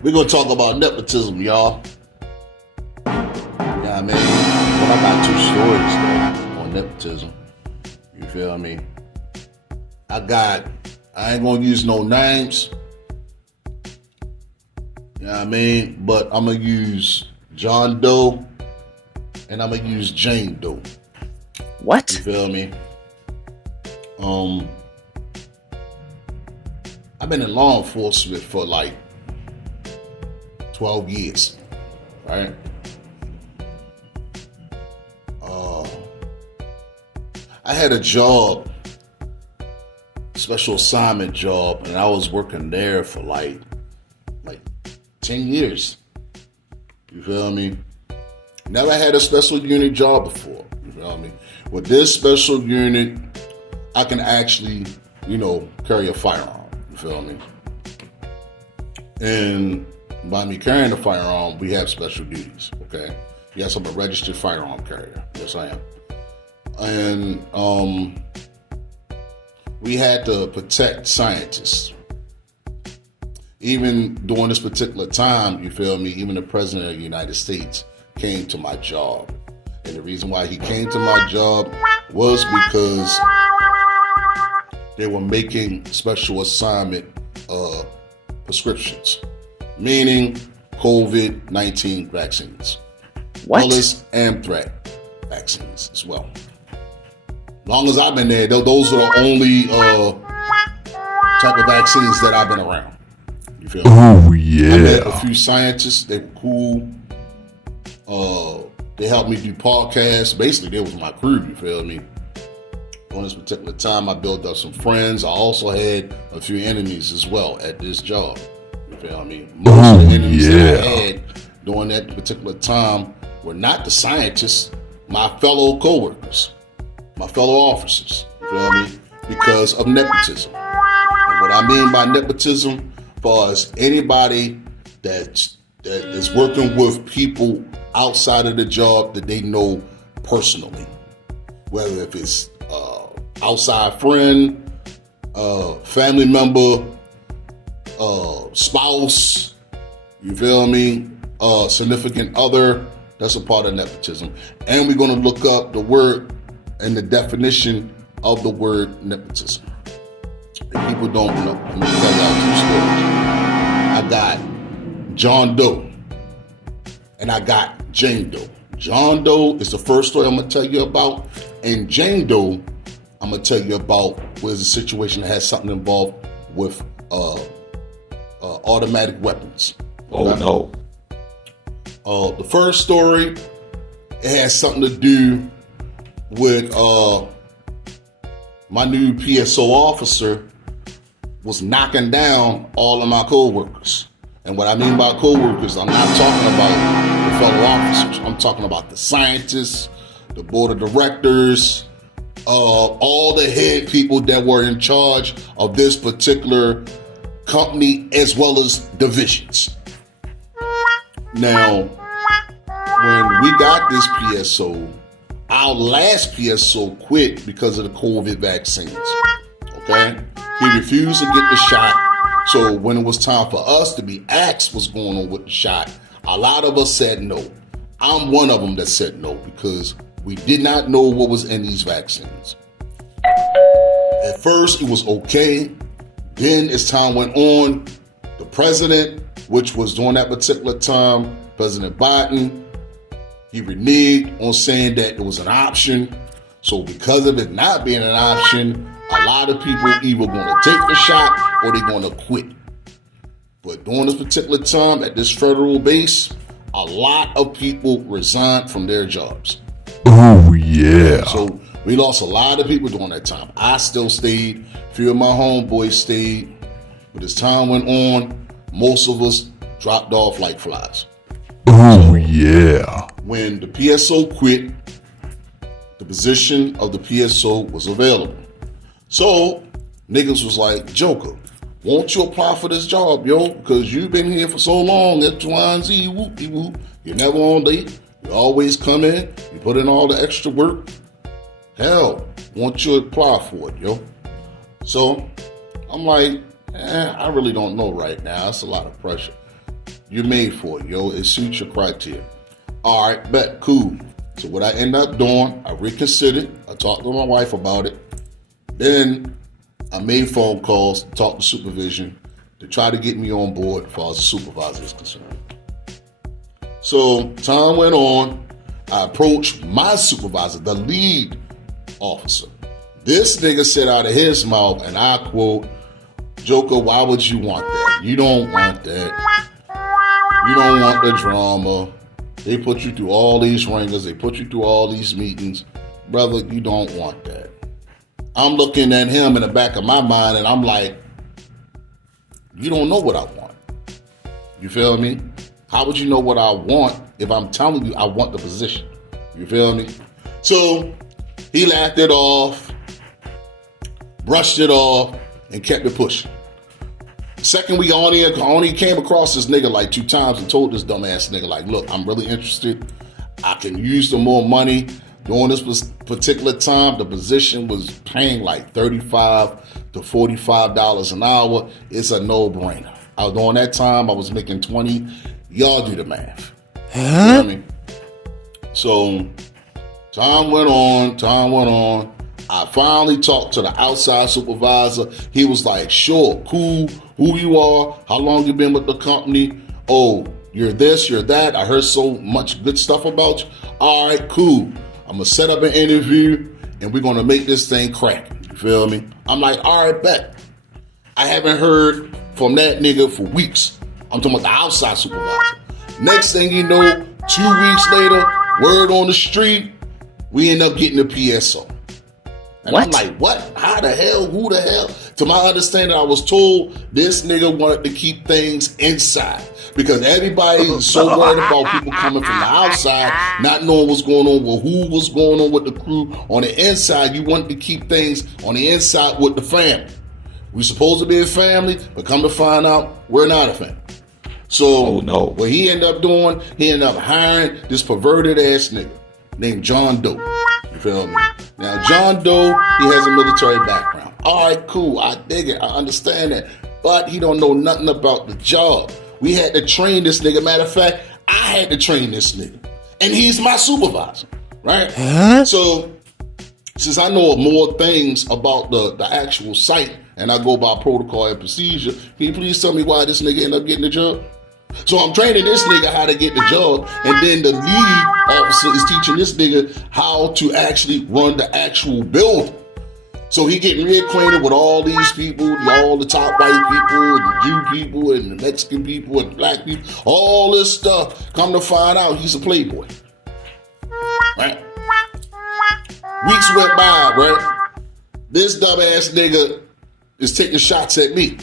We're gonna talk about nepotism, y'all. Yeah, I mean, but I got two stories though on nepotism. You feel me? I ain't gonna use no names. You know what I mean? But I'm gonna use John Doe and I'm gonna use Jane Doe. What? You feel me? I've been in law enforcement for like 12 years, right? I had a job, special assignment job, and I was working there for like 10 years. You feel me? Never had a special unit job before. You feel me? With this special unit, I can actually, carry a firearm. You feel me? And by me carrying a firearm, we have special duties. Okay? Yes, I'm a registered firearm carrier. Yes, I am. And we had to protect scientists. Even during this particular time, you feel me, even the President of the United States came to my job. And the reason why he came to my job was because they were making special assignment prescriptions, meaning COVID-19 vaccines. What? Well as anthrax vaccines as well. Long as I've been there, those are the only type of vaccines that I've been around. You feel me? Oh, I yeah. met a few scientists. They were cool. They helped me do podcasts. Basically, they was my crew. You feel me? During this particular time, I built up some friends. I also had a few enemies as well at this job. You feel me? Most of the enemies that I had during that particular time were not the scientists, my fellow coworkers, my fellow officers. You feel me? Because of nepotism. And what I mean by nepotism, as far as anybody that is working with people outside of the job that they know personally, whether if it's outside friend, family member, spouse, you feel me, significant other, that's a part of nepotism. And we're going to look up the word and the definition of the word nepotism. If people don't know, let me tell y'all two stories. I got John Doe and I got Jane Doe. John Doe is the first story I'm going to tell you about, and Jane Doe I'm going to tell you about was a situation that has something involved with automatic weapons. Oh, no. The first story, it has something to do with my new PSO officer was knocking down all of my co-workers. And what I mean by co-workers, I'm not talking about the fellow officers. I'm talking about the scientists, the board of directors, all the head people that were in charge of this particular company as well as divisions. Now, when we got this PSO, our last PSO quit because of the COVID vaccines. Okay? He refused to get the shot. So when it was time for us to be asked what's going on with the shot, a lot of us said no. I'm one of them that said no because we did not know what was in these vaccines. At first, it was okay. Then as time went on, the president, which was during that particular time, President Biden, he reneged on saying that it was an option. So because of it not being an option, a lot of people either going to take the shot or they're going to quit. But during this particular time at this federal base, a lot of people resigned from their jobs. Oh, yeah. So we lost a lot of people during that time. I still stayed. A few of my homeboys stayed. But as time went on, most of us dropped off like flies. Oh, yeah. When the PSO quit, the position of the PSO was available. So niggas was like, Joker, won't you apply for this job, yo? Because you've been here for so long, X, Y, and Z, whoop-de-whoop. You're never on late. You always come in. You put in all the extra work. Hell, won't you apply for it, yo? So I'm like, I really don't know right now. That's a lot of pressure. You're made for it, yo. It suits your criteria. All right, bet, cool. So what I end up doing, I reconsidered. I talked to my wife about it. Then I made phone calls, talked to supervision to try to get me on board as far as the supervisor is concerned. So time went on. I approached my supervisor, the lead officer. This nigga said out of his mouth, and I quote, "Joker, why would you want that? You don't want that. You don't want the drama. They put you through all these ringers. They put you through all these meetings. Brother, you don't want that." I'm looking at him in the back of my mind, and I'm like, you don't know what I want. You feel me? How would you know what I want if I'm telling you I want the position? You feel me? So he laughed it off, brushed it off, and kept it pushing. Second week, I only came across this nigga like 2 times and told this dumbass nigga, like, look, I'm really interested. I can use the more money. During this particular time, the position was paying like $35 to $45 an hour. It's a no-brainer. During that time, I was making 20. Y'all do the math. You know what I mean? So time went on. I finally talked to the outside supervisor. He was like, sure, cool, who you are, how long you been with the company. Oh, you're this, you're that. I heard so much good stuff about you. All right, cool. I'm going to set up an interview, and we're going to make this thing crack. You feel me? I'm like, all right, bet. I haven't heard from that nigga for weeks. I'm talking about the outside supervisor. Next thing you know, 2 weeks later, word on the street, we end up getting a PSO. And What? I'm like, what? How the hell? Who the hell? To my understanding, I was told this nigga wanted to keep things inside because everybody is so worried about people coming from the outside, not knowing what's going on with who was going on with the crew. On the inside, you wanted to keep things on the inside with the family. We're supposed to be a family, but come to find out, we're not a family. So what he ended up doing, he ended up hiring this perverted ass nigga named John Doe. You feel me? Now, John Doe, he has a military background. All right, cool. I dig it. I understand that. But he don't know nothing about the job. We had to train this nigga. Matter of fact, I had to train this nigga. And he's my supervisor, right? So, since I know more things about the actual site and I go by protocol and procedure, can you please tell me why this nigga ended up getting the job? So I'm training this nigga how to get the job, and then the lead officer is teaching this nigga how to actually run the actual building. So he getting reacquainted with all these people, all the top white people, and the Jew people, and the Mexican people, and the black people, all this stuff. Come to find out, he's a playboy. Right? Weeks went by, right? This dumbass nigga is taking shots at me.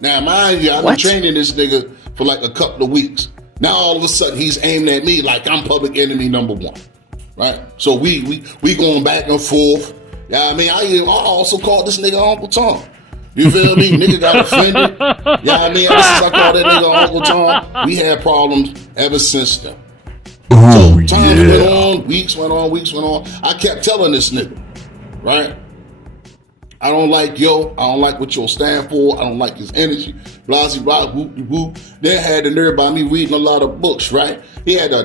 Now, mind you, I've been training this nigga for like a couple of weeks. Now, all of a sudden, he's aiming at me like I'm public enemy number one, right? So we going back and forth. Yeah, I mean, I also called this nigga Uncle Tom. You feel me? Nigga got offended. Yeah, I mean, ever since I called that nigga Uncle Tom, we had problems ever since then. So time went on, weeks went on. I kept telling this nigga, right? I don't like I don't like what you'll stand for. I don't like his energy. Blah, blah, whoop, whoop. They had the nerve by me reading a lot of books, right? He had the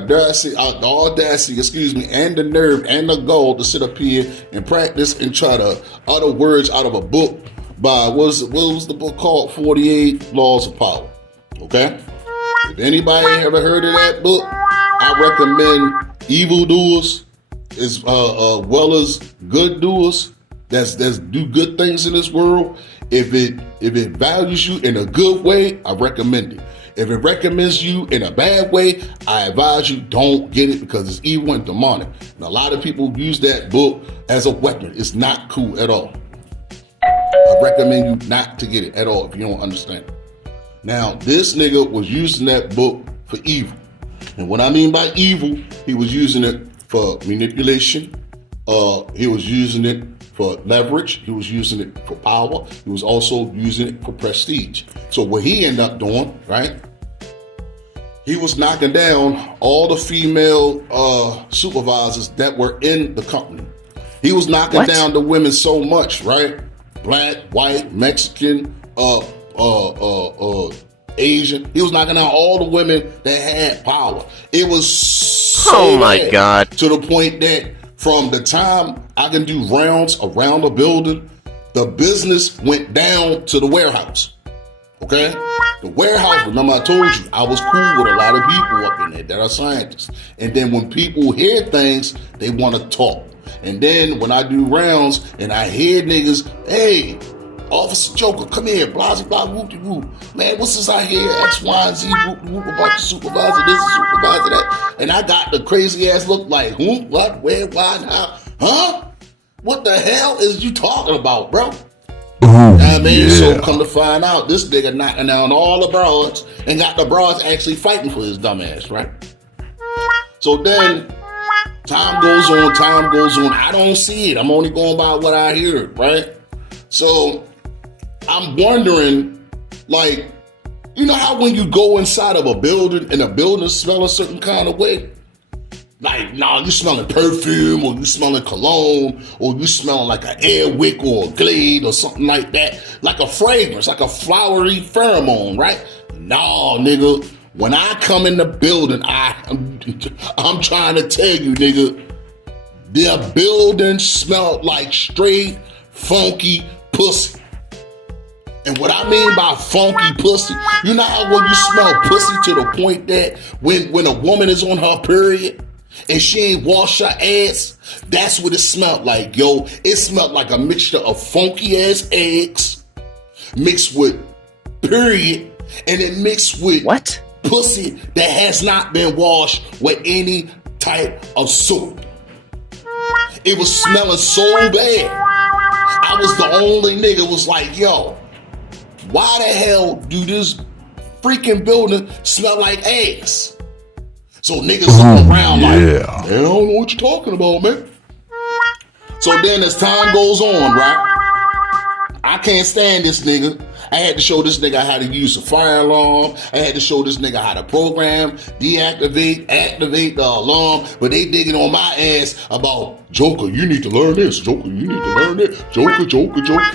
audacity, and the nerve and the gall to sit up here and practice and try to utter words out of a book by, what was the book called? 48 Laws of Power, okay? If anybody ever heard of that book, I recommend evildoers as well as good doers. That's do good things in this world. If it values you in a good way, I recommend it. If it recommends you in a bad way, I advise you don't get it because it's evil and demonic. And a lot of people use that book as a weapon. It's not cool at all. I recommend you not to get it at all if you don't understand it. Now, this nigga was using that book for evil. And what I mean by evil, he was using it for manipulation. He was using it for leverage. He was using it for power. He was also using it for prestige. So what he ended up doing, right? He was knocking down all the female supervisors that were in the company. He was knocking down the women so much, right? Black, white, Mexican, Asian. He was knocking out all the women that had power. It was so Oh my bad God. to the point that from the time I can do rounds around the building, the business went down to the warehouse. Okay? The warehouse, remember I told you, I was cool with a lot of people up in there that are scientists. And then when people hear things, they want to talk. And then when I do rounds and I hear niggas, hey, Officer Joker, come here, blah, blah, whoop, whoop. Man, what's this I hear? X, Y, and Z, whoop, whoop, about the supervisor, this is supervisor, that. And I got the crazy ass look like, who, what, where, why, how, huh? What the hell is you talking about, bro? I mean, so come to find out, this nigga knocking down all the broads and got the broads actually fighting for his dumb ass, right? So then, time goes on. I don't see it. I'm only going by what I hear, right? So, I'm wondering, like, you know how when you go inside of a building and the building smells a certain kind of way? Like, nah, you smelling perfume, or you smelling cologne, or you smelling like an air wick or a glade or something like that. Like a fragrance, like a flowery pheromone, right? Nah, nigga. When I come in the building, I'm trying to tell you, nigga, the building smelled like straight, funky pussy. And what I mean by funky pussy, you know how when you smell pussy to the point that when a woman is on her period, and she ain't wash her ass, that's what it smelled like, yo. It smelled like a mixture of funky ass eggs mixed with period, and it mixed with What? pussy that has not been washed with any type of soap. It was smelling so bad. I was the only nigga was like, yo, why the hell do this freaking building smell like ass? So niggas looking around like, I don't know what you're talking about, man. So then as time goes on, right? I can't stand this nigga. I had to show this nigga how to use a fire alarm. I had to show this nigga how to program, deactivate, activate the alarm. But they digging on my ass about, Joker, you need to learn this. Joker, you need to learn this. Joker.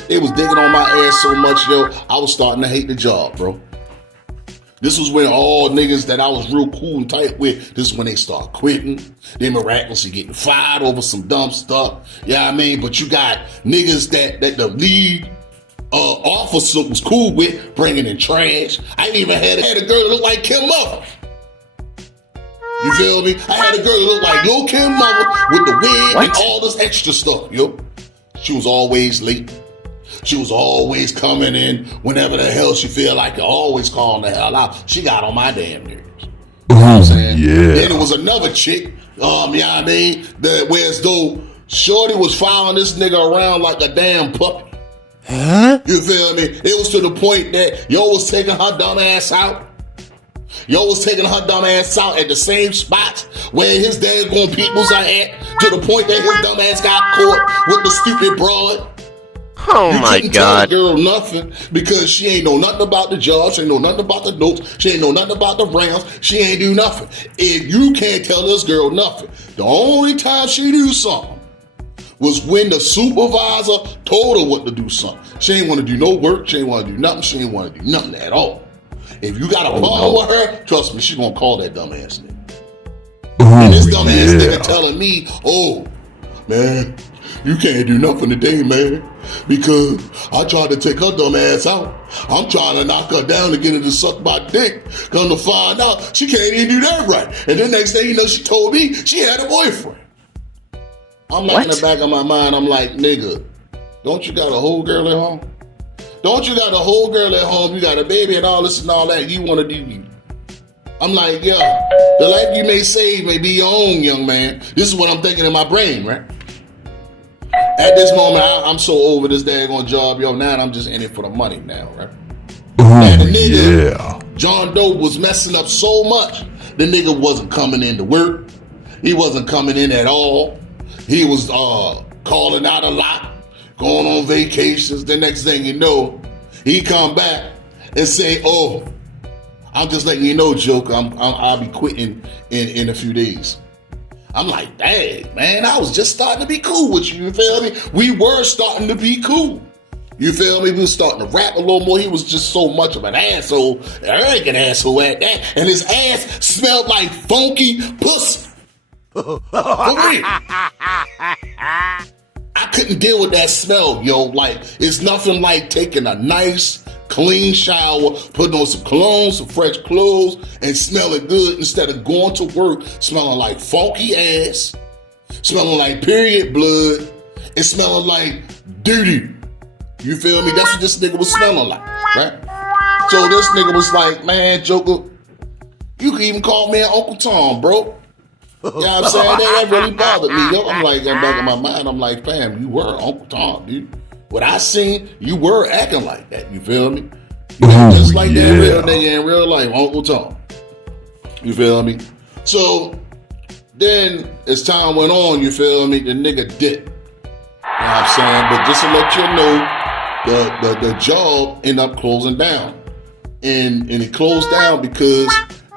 They was digging on my ass so much, yo, I was starting to hate the job, bro. This was when all niggas that I was real cool and tight with, this is when they start quitting. They miraculously getting fired over some dumb stuff. You know what I mean? But you got niggas that the lead officer was cool with, bringing in trash. I even had a girl that looked like Kim Mother. You feel me? I had a girl that looked like Lil' Kim Mother with the wig and all this extra stuff, yo. She was always late. She was always coming in whenever the hell she feel like it, always calling the hell out. She got on my damn nerves. You know what I'm saying? Yeah. Then there was another chick, you know what I mean, that whereas though Shorty was following this nigga around like a damn puppy. Huh? You feel me? It was to the point that yo was taking her dumb ass out. Yo was taking her dumb ass out at the same spots where his dad going peoples are at, to the point that his dumb ass got caught with the stupid broad. Oh my couldn't God. tell a girl nothing because she ain't know nothing about the job. She ain't know nothing about the notes. She ain't know nothing about the rounds. She ain't do nothing. If you can't tell this girl nothing, the only time she do something was when the supervisor told her what to do something. She ain't want to do no work. She ain't want to do nothing. She ain't want to do nothing at all. If you got a problem with her, trust me, she gonna call that dumbass nigga. And this dumbass nigga telling me, oh, man, you can't do nothing today, man, because I tried to take her dumb ass out. I'm trying to knock her down to get her to suck my dick. Come to find out, she can't even do that right. And then next thing you know, she told me she had a boyfriend. I'm like in the back of my mind, I'm like, nigga, don't you got a whole girl at home? Don't you got a whole girl at home? You got a baby and all this and all that. You want to do you. I'm like, yeah, the life you may save may be your own, young man. This is what I'm thinking in my brain, right? At this moment, I'm so over this daggone job, yo. Now I'm just in it for the money now, right? And the nigga, John Doe, was messing up so much. The nigga wasn't coming in to work. He wasn't coming in at all. He was calling out a lot, going on vacations. The next thing you know, he come back and say, oh, I'm just letting you know, Joker, I'll be quitting in a few days. I'm like, dang, man, I was just starting to be cool with you feel me? We were starting to be cool. You feel me? He was starting to rap a little more. He was just so much of an asshole, an arrogant asshole at that. And his ass smelled like funky pussy. For real. I couldn't deal with that smell, yo. Like, it's nothing like taking a nice, clean shower, putting on some cologne, some fresh clothes, and smelling good instead of going to work smelling like funky ass, smelling like period blood, and smelling like doo-doo. You feel me? That's what this nigga was smelling like, right? So this nigga was like, man, Joker, you can even call me Uncle Tom, bro. You know what I'm saying? That really bothered me, yo. I'm like, in the back of my mind, I'm like, fam, you were Uncle Tom, dude. What I seen, you were acting like that, you feel me? You know, just like that real nigga in real life, Uncle Tom. You feel me? So, then, as time went on, you feel me, the nigga dipped. You know what I'm saying? But just to let you know, the job ended up closing down. And it closed down because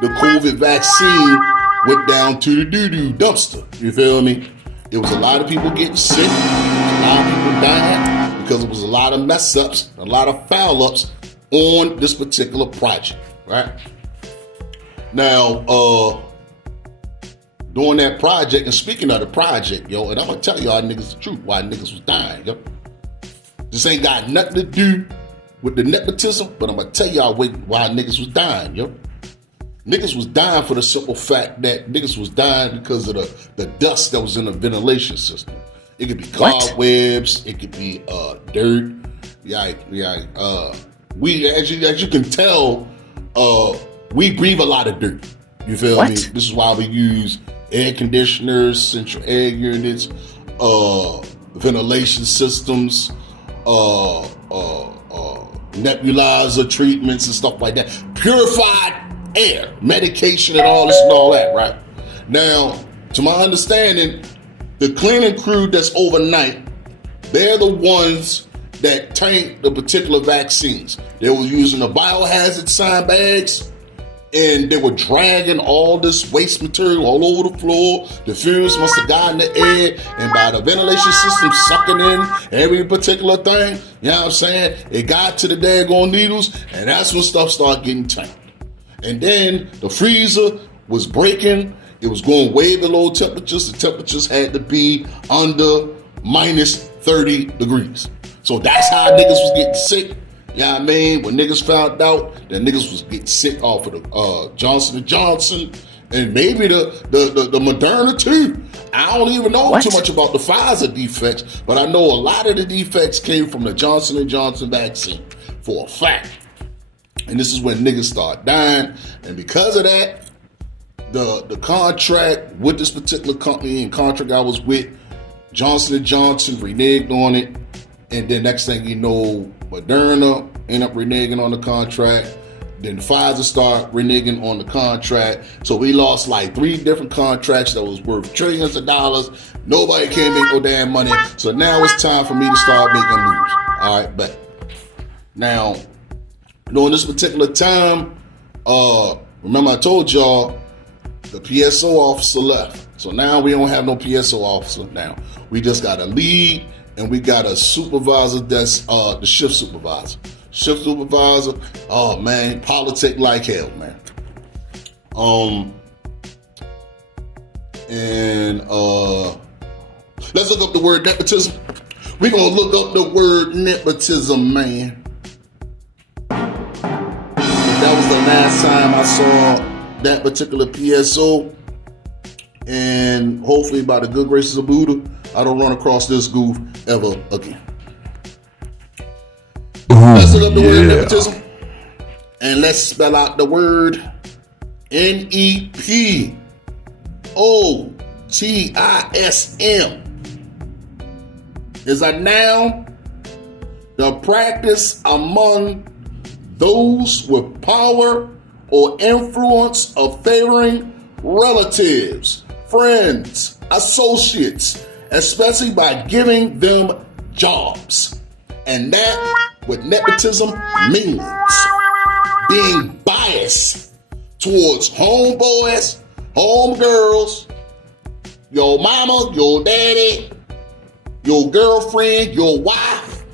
the COVID vaccine went down to the doo-doo dumpster. You feel me? It was a lot of people getting sick. A lot of people dying because it was a lot of mess-ups, a lot of foul-ups on this particular project, right? Now, during that project, and speaking of the project, yo, and I'm going to tell y'all niggas the truth, why niggas was dying, yo. This ain't got nothing to do with the nepotism, but I'm going to tell y'all why niggas was dying, yo. Niggas was dying for the simple fact that niggas was dying because of the dust that was in the ventilation system. It could be cobwebs, it could be dirt. We, as you can tell, we breathe a lot of dirt. You feel me? This is why we use air conditioners, central air units, ventilation systems, nebulizer treatments and stuff like that. Purified air, medication and all this and all that, right? Now, to my understanding, the cleaning crew that's overnight, they're the ones that tanked the particular vaccines. They were using the biohazard sign bags, and they were dragging all this waste material all over the floor. The fumes must have gotten in the air, and by the ventilation system sucking in every particular thing, you know what I'm saying? It got to the daggone needles, and that's when stuff started getting tanked. And then the freezer was breaking. It was going way below temperatures. The temperatures had to be under minus 30 degrees. So that's how niggas was getting sick. You know what I mean? When niggas found out that niggas was getting sick off of the Johnson & Johnson and maybe the Moderna too. I don't even know too much about the Pfizer defects, but I know a lot of the defects came from the Johnson & Johnson vaccine for a fact. And this is when niggas start dying. And because of that, the contract with this particular company and contract I was with, Johnson & Johnson reneged on it. And then next thing you know, Moderna ended up reneging on the contract. Then Pfizer started reneging on the contract. So we lost like 3 different contracts that was worth trillions of dollars. Nobody can't make no damn money. So now it's time for me to start making moves. All right, but now, during this particular time, remember I told y'all the PSO officer left. So now we don't have no PSO officer now. We just got a lead and we got a supervisor that's the shift supervisor. Shift supervisor, oh man, politic like hell, man. Let's look up the word nepotism. We're gonna look up the word nepotism, man. That was the last time I saw that particular PSO. And hopefully by the good graces of Buddha, I don't run across this goof ever again. Let's look up the word nepotism. And let's spell out the word Nepotism. Is a noun, the practice among those with power or influence of favoring relatives, friends, associates, especially by giving them jobs. And that what nepotism means. Being biased towards homeboys, homegirls, your mama, your daddy, your girlfriend, your wife,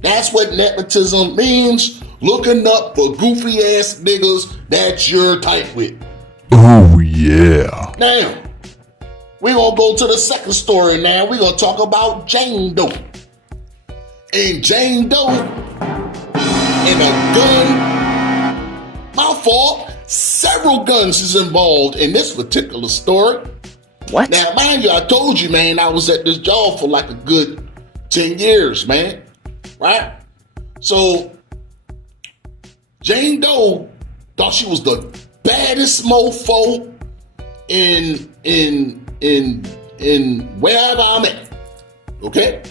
That's what nepotism means. Looking up for goofy ass niggas that you're tight with. Oh yeah. Now, we're going to go to the second story now. We're going to talk about Jane Doe. And Jane Doe and a gun. My fault. Several guns is involved in this particular story. What? Now, mind you, I told you, man, I was at this job for like a good 10 years, man. Right? So, Jane Doe thought she was the baddest mofo in wherever I'm at. Okay?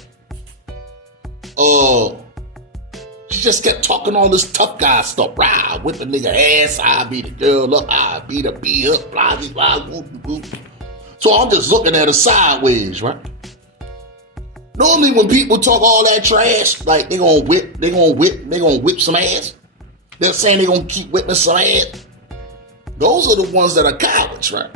She just kept talking all this tough guy stuff. Rah, whip a nigga ass, I beat a girl up, I beat a bee up, blah, blah, blah, whoop, whoop. So I'm just looking at her sideways, right? Normally when people talk all that trash, like they gonna whip some ass. They're saying they gonna keep whipping some ass. Those are the ones that are cowards, right?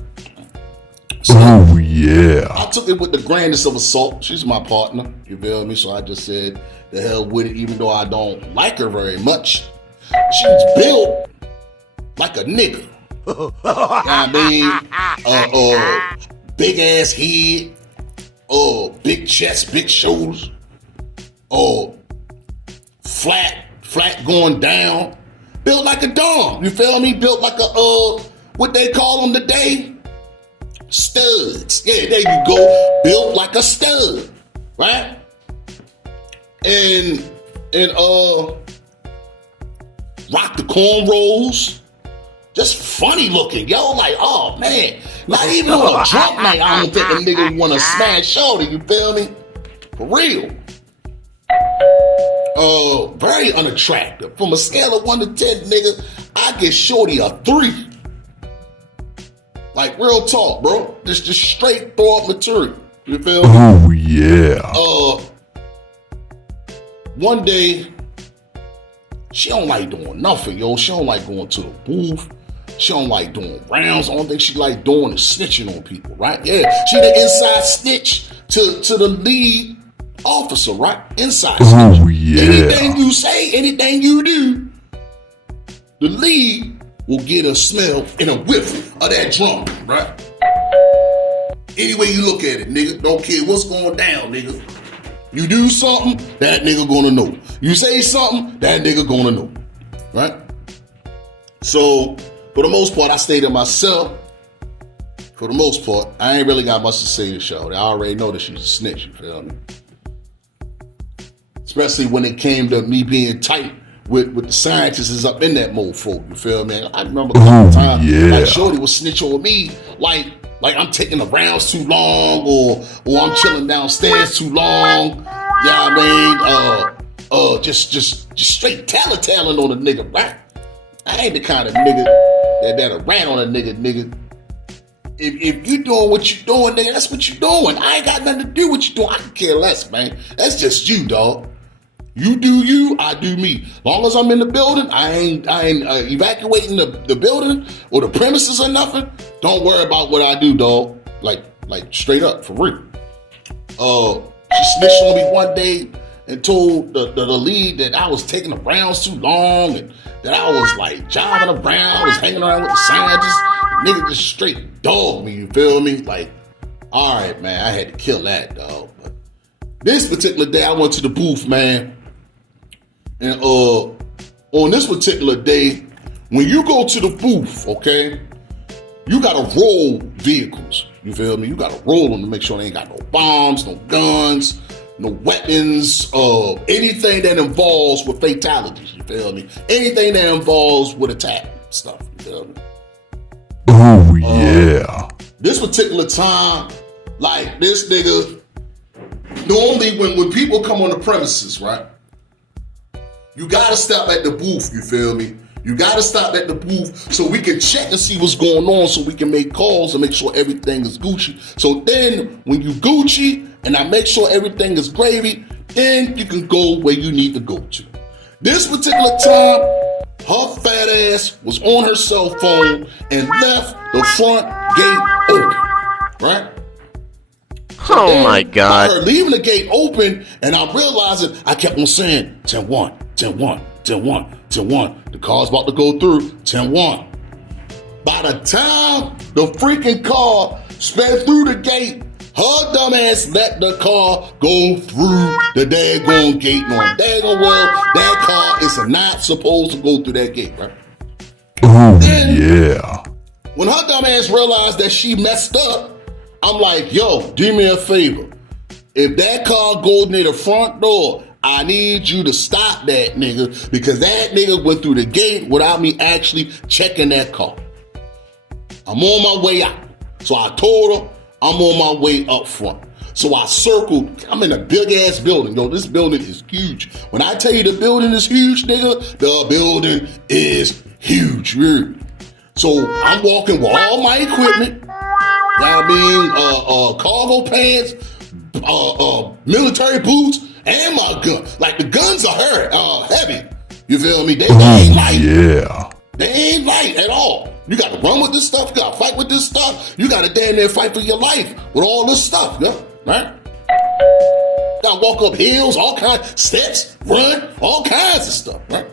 So Oh yeah. I took it with the grandest of assault. She's my partner, you feel me? So I just said, the hell with it, even though I don't like her very much. She's built like a nigga. You know what I mean? Big ass head, big chest, big shoulders, flat going down. Built like a dog, you feel me? Built like a, what they call them today? Studs. Yeah, there you go. Built like a stud, right? And rock the cornrows. Just funny looking, yo. Like, oh man. Not even on a drunk night, I don't think a nigga want to smash shoulder, you feel me? For real. Very unattractive. From a scale of 1 to 10, nigga, I get shorty a 3. Like, real talk, bro. Just straight throw up material. You feel me? Oh yeah. One day, she don't like doing nothing, yo. She don't like going to the booth. She don't like doing rounds. The only thing she like doing is snitching on people, right? Yeah, she the inside snitch to the lead officer, right? Inside snitch. Oh yeah. Anything you say, anything you do, the lead will get a smell and a whiff of that drum, right? Any way you look at it, nigga. Don't care what's going down, nigga. You do something, that nigga gonna know. You say something, that nigga gonna know, right? So, for the most part, I stay to myself. For the most part, I ain't really got much to say to show. I already know that she's a snitch, you feel me? Especially when it came to me being tight with the scientists up in that mofo, you feel me? I remember a couple times, like shorty was snitch on me, like I'm taking the rounds too long, or I'm chilling downstairs too long. You know what I mean? Just straight telling on a nigga, right? I ain't the kind of nigga that'll rat on a nigga. If you doing what you doing, nigga, that's what you doing. I ain't got nothing to do with you doing. I can care less, man. That's just you, dog. You do you, I do me. Long as I'm in the building, I ain't evacuating the building or the premises or nothing. Don't worry about what I do, dog. Like straight up, for real. She snitched on me one day and told the lead that I was taking the rounds too long and that I was like jogging around, was hanging around with the scientists. Nigga just straight dogged me, you feel me? Like, all right, man, I had to kill that, dog. But this particular day, I went to the booth, man. And on this particular day, when you go to the booth, okay, you gotta roll vehicles. You feel me? You gotta roll them to make sure they ain't got no bombs, no guns, no weapons, anything that involves with fatalities. You feel me? Anything that involves with attack stuff. You feel me? Oh yeah. This particular time, like this nigga, normally when people come on the premises, right? You gotta stop at the booth, you feel me? You gotta stop at the booth so we can check and see what's going on so we can make calls and make sure everything is Gucci. So then when you Gucci and I make sure everything is gravy, then you can go where you need to go to. This particular time, her fat ass was on her cell phone and left the front gate open, right? So Oh then, my God. by her leaving the gate open, and I'm realizing I kept on saying 10-1, 10-1, 10-1, 10-1. The car's about to go through 10-1. By the time the freaking car sped through the gate, her dumb ass let the car go through the daggone gate. Knowing daggone well that car is not supposed to go through that gate, right? Oh Then, yeah. when her dumb ass realized that she messed up, I'm like, yo, do me a favor. If that car goes near the front door, I need you to stop that nigga, because that nigga went through the gate without me actually checking that car. I'm on my way out. So I told her I'm on my way up front. So I circled. I'm in a big ass building. Yo, this building is huge. When I tell you the building is huge, nigga, the building is huge. So I'm walking with all my equipment. You know what I mean? Cargo pants, military boots, and my gun. Like, the guns are heavy. You feel me? They ain't light. Yeah. They ain't light at all. You got to run with this stuff. You got to fight with this stuff. You got to damn near fight for your life with all this stuff, yeah? Right? Got to walk up hills, all kinds, steps, run, all kinds of stuff, right?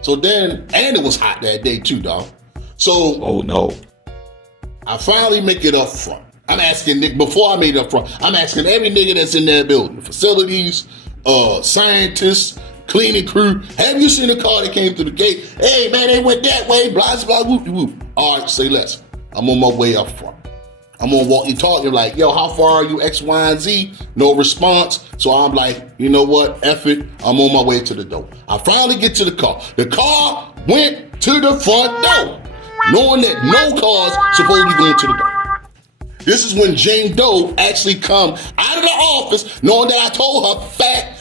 So then, and it was hot that day too, dog. So, Oh no. I finally make it up front. I'm asking Nick, before I made it up front, I'm asking every nigga that's in that building, facilities, scientists, cleaning crew, have you seen a car that came through the gate? Hey man, they went that way, blah, blah, whoop, whoop. All right, say less. I'm on my way up front. I'm gonna walk you talking like, yo, how far are you, X, Y, and Z? No response. So I'm like, you know what, F it, I'm on my way to the door. I finally get to the car. The car went to the front door, knowing that no car's supposed to be going to the door. This is when Jane Doe actually come out of the office, knowing that I told her fat,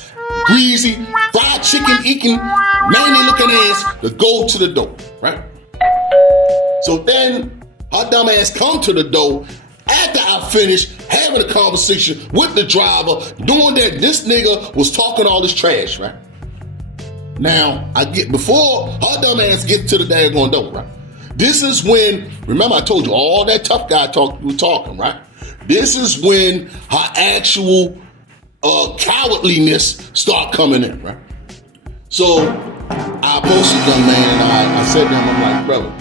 greasy, fried chicken eating, manly looking ass to go to the door, right? So then her dumb ass come to the door after I finished having a conversation with the driver, knowing that this nigga was talking all this trash, right? Now, before her dumb ass gets to the daggone door, right? This is when, remember I told you all that tough guy talk you were talking, right? This is when her actual cowardliness start coming in, right? So I approached the young man and I said to him, I'm like, brother,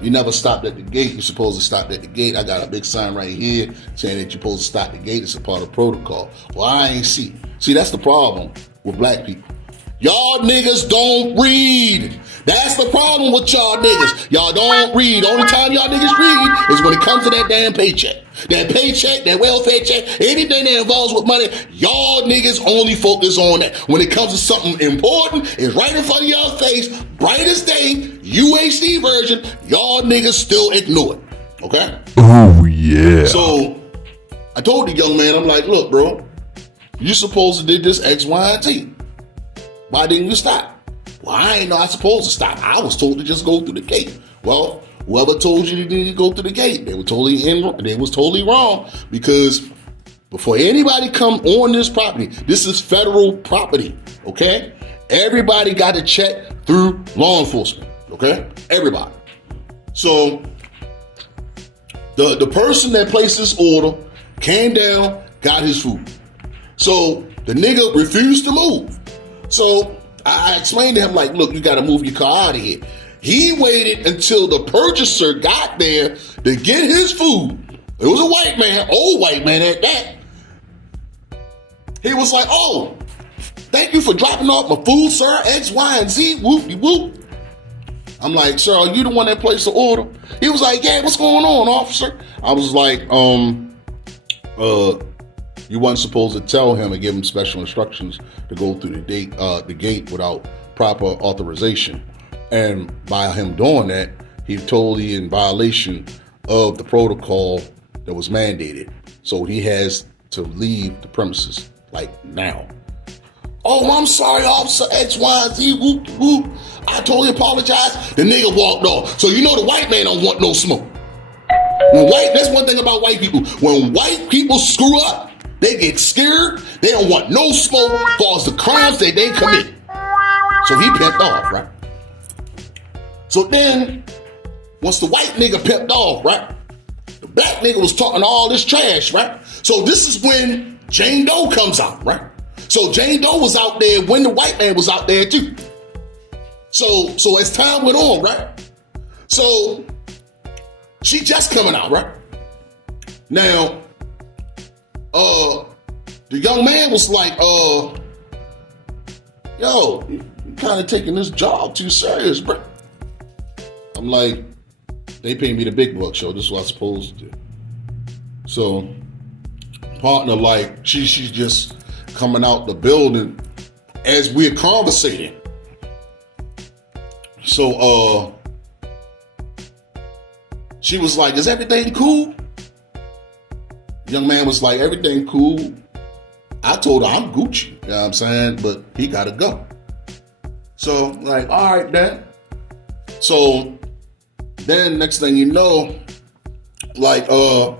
you never stopped at the gate. You're supposed to stop at the gate. I got a big sign right here saying that you're supposed to stop at the gate. It's a part of protocol. Well, I ain't see. See, that's the problem with black people. Y'all niggas don't read. That's the problem with y'all niggas. Y'all don't read. Only time y'all niggas read is when it comes to that damn paycheck. That paycheck, that welfare check, anything that involves with money, y'all niggas only focus on that. When it comes to something important, it's right in front of y'all face, bright as day, UHD version, y'all niggas still ignore it. Okay? Oh yeah. So I told the young man, I'm like, look, bro, you supposed to did this X, Y, and Z. Why didn't you stop? Well, I ain't know I supposed to stop. I was told to just go through the gate. Well, whoever told you to go through the gate, they was totally wrong, because before anybody come on this property, this is federal property, okay? Everybody got to check through law enforcement, okay? Everybody. So the person that placed this order came down, got his food. So the nigga refused to move. So I explained to him, like, look, you got to move your car out of here. He waited until the purchaser got there to get his food. It was a white man, old white man at that. He was like, oh, thank you for dropping off my food, sir, X, Y, and Z, whoop-de-whoop. I'm like, sir, are you the one that placed the order? He was like, yeah, what's going on, officer? I was like, you weren't supposed to tell him and give him special instructions to go through the gate without proper authorization. And by him doing that, he's totally in violation of the protocol that was mandated. So he has to leave the premises, like, now. Oh, I'm sorry, Officer X, Y, Z, whoop, whoop. I totally apologize. The nigga walked off. So you know the white man don't want no smoke. That's one thing about white people. When white people screw up, they get scared. They don't want no smoke as far as the crimes that they commit. So he pimped off, right? So then, once the white nigga pimped off, right? The black nigga was talking all this trash, right? So this is when Jane Doe comes out, right? So Jane Doe was out there when the white man was out there too. So as time went on, right? So she just coming out, right? Now, the young man was like, yo, you kind of taking this job too serious, bro. I'm like, they pay me the big bucks, yo. This is what I'm supposed to do. So, partner, like, she's just coming out the building as we're conversating. So, she was like, is everything cool? The young man was like, everything cool. I told her I'm Gucci, you know what I'm saying? But he gotta go. So, like, all right, then. So, then next thing you know, like, the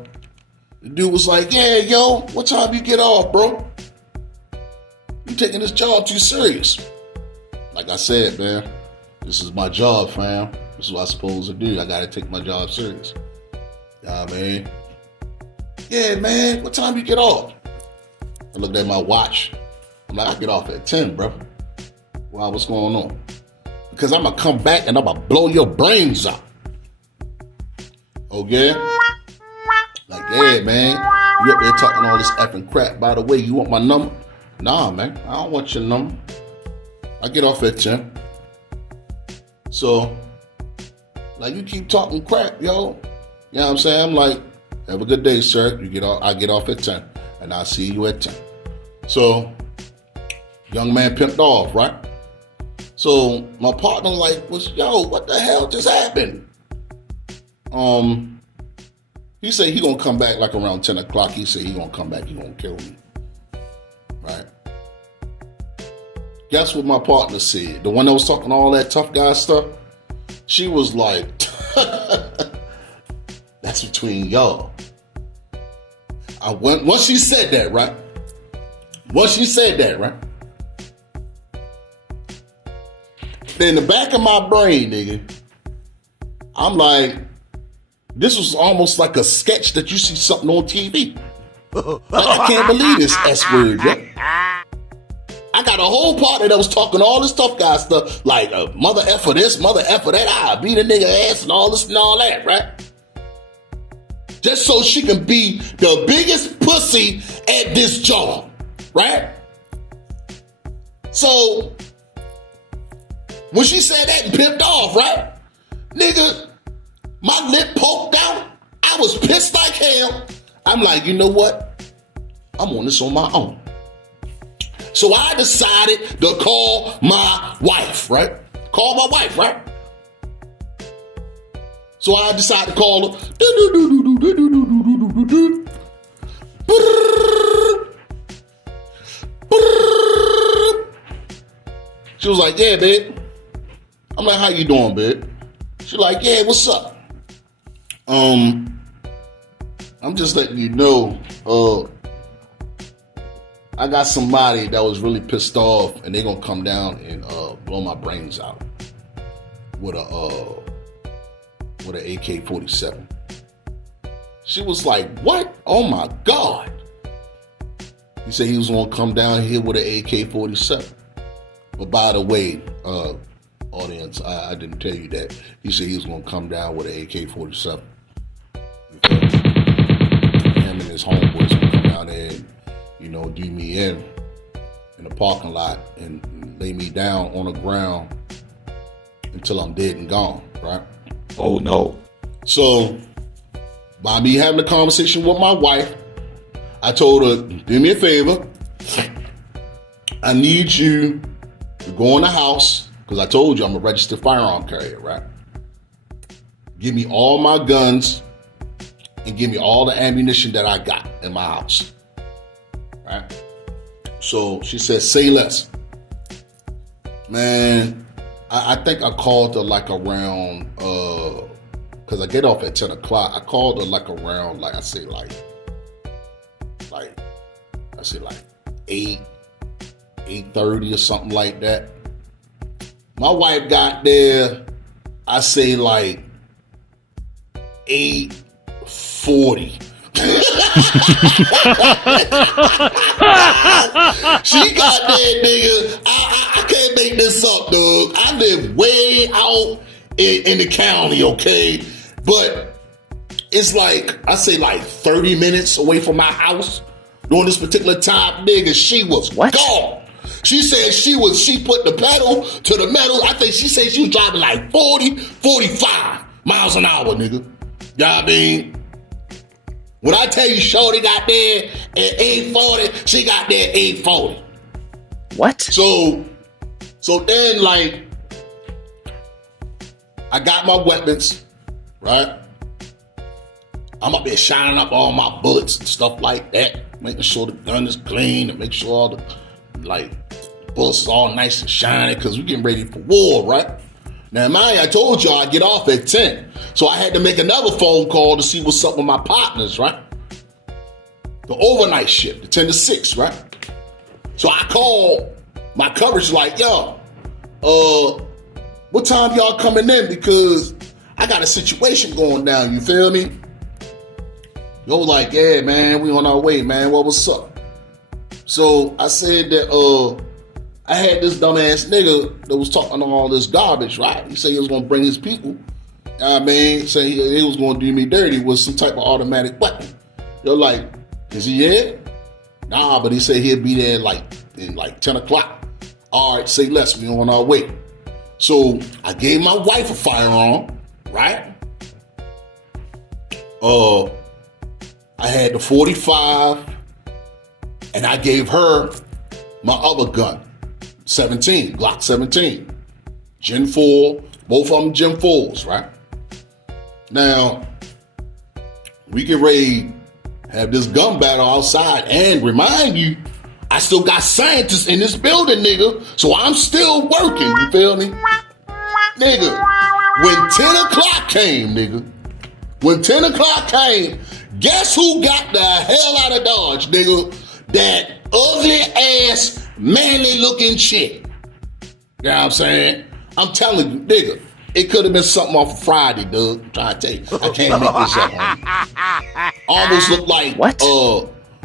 dude was like, yeah, yo, what time you get off, bro? You taking this job too serious. Like I said, man, this is my job, fam. This is what I'm supposed to do. I gotta take my job serious. You know what I mean? Yeah, man, what time you get off? I looked at my watch. I'm like, I get off at 10, bro. Wow, what's going on? Because I'm gonna come back and I'm gonna blow your brains out. Okay? Like, yeah, man. You up there talking all this effing crap. By the way, you want my number? Nah, man. I don't want your number. I get off at 10. So, like, you keep talking crap, yo. You know what I'm saying? I'm like, have a good day, sir. You get off. I get off at 10. And I'll see you at 10. So, young man pimped off, right? So, my partner like was, yo, what the hell just happened? He said he gonna come back like around 10 o'clock. He said he gonna come back, he gonna kill me. Right? Guess what my partner said? The one that was talking all that tough guy stuff? She was like, that's between y'all. Once she said that, right? Then in the back of my brain, nigga, I'm like, this was almost like a sketch that you see something on TV. Like, I can't believe this S word, yo. I got a whole partner that was talking all this tough guy stuff, like mother F for this, mother F for that, I beat a nigga ass and all this and all that, right? Just so she can be the biggest pussy at this job, right? So, when she said that and pimped off, right? Nigga, my lip poked out. I was pissed like hell. I'm like, you know what? I'm on this on my own. So I decided to call my wife, right? So I decided to call her. She was like, yeah, babe. I'm like, how you doing, babe? She like, yeah, what's up? I'm just letting you know, I got somebody that was really pissed off and they're gonna come down and blow my brains out with a AK-47. She was like, what? Oh my God. He said he was gonna come down here with an AK-47. But by the way, audience, I didn't tell you that. He said he was gonna come down with an AK-47. Because him and his homeboys gonna come down there and, you know, do me in the parking lot and lay me down on the ground until I'm dead and gone, right? Oh no. So, by me having a conversation with my wife, I told her, do me a favor. I need you to go in the house, because I told you I'm a registered firearm carrier, right? Give me all my guns and give me all the ammunition that I got in my house, right? So she said, say less. Man, I think I called her like around, because I get off at 10 o'clock. I called her like around, like 8:30 or something like that. My wife got there, I say like 8, 40. She got that nigga. I can't make this up, dog. I live way out in the county, okay? But it's like, I say like 30 minutes away from my house. During this particular time, nigga, she was gone. She said she put the pedal to the metal. I think she said she was driving like 40, 45 miles an hour, nigga. You know what I mean? When I tell you Shorty got there at 840, she got there at 840. What? So then, like, I got my weapons, right? I'm up there shining up all my bullets and stuff like that, making sure the gun is clean and make sure all the, like, bullets is all nice and shiny because we're getting ready for war, right? Now, mind you, I told y'all I get off at 10. So I had to make another phone call to see what's up with my partners, right? The overnight shift, the 10 to 6, right? So I called my coverage like, yo, what time y'all coming in? Because I got a situation going down, you feel me? Yo, like, yeah, man, we on our way, man. What's up? So I said that I had this dumbass nigga that was talking all this garbage, right? He said he was gonna bring his people. I mean, say he was gonna do me dirty with some type of automatic weapon. You're like, is he here? Nah, but he said he'll be there in 10 o'clock. All right, say less, we on our way. So I gave my wife a firearm, right? I had the 45, and I gave her my other gun, 17, Glock 17. Gen 4, both of them Gen 4s, right? Now, we get ready to have this gun battle outside, and remind you, I still got scientists in this building, nigga, so I'm still working, you feel me? Nigga, when 10 o'clock came, nigga, guess who got the hell out of Dodge, nigga? That ugly ass, manly looking chick. You know what I'm saying? I'm telling you, nigga, it could have been something off of Friday, dude. I'm trying to tell you. I can't make this up, homie. Almost looked like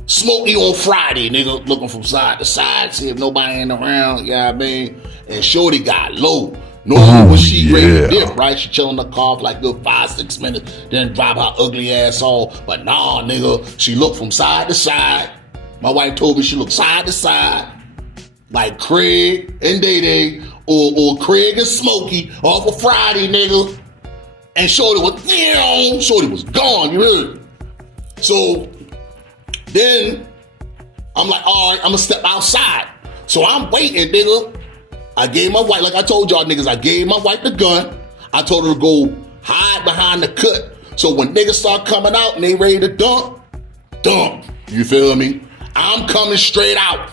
Smokey on Friday, nigga, looking from side to side, see if nobody ain't around, you know what I mean? And Shorty got low. Normally when she ready to dip, right? She chilling in the car for like a good 5-6 minutes, then drop her ugly ass off. But nah, nigga, she looked from side to side. My wife told me she looked side to side, like Craig and Day Day, or Craig and Smokey off of Friday, nigga. And Shorty was gone, you heard? So then I'm like, all right, I'm gonna step outside. So I'm waiting, nigga. I gave my wife, like I told y'all niggas, I gave my wife the gun. I told her to go hide behind the cut. So when niggas start coming out and they ready to dump. You feel me? I'm coming straight out.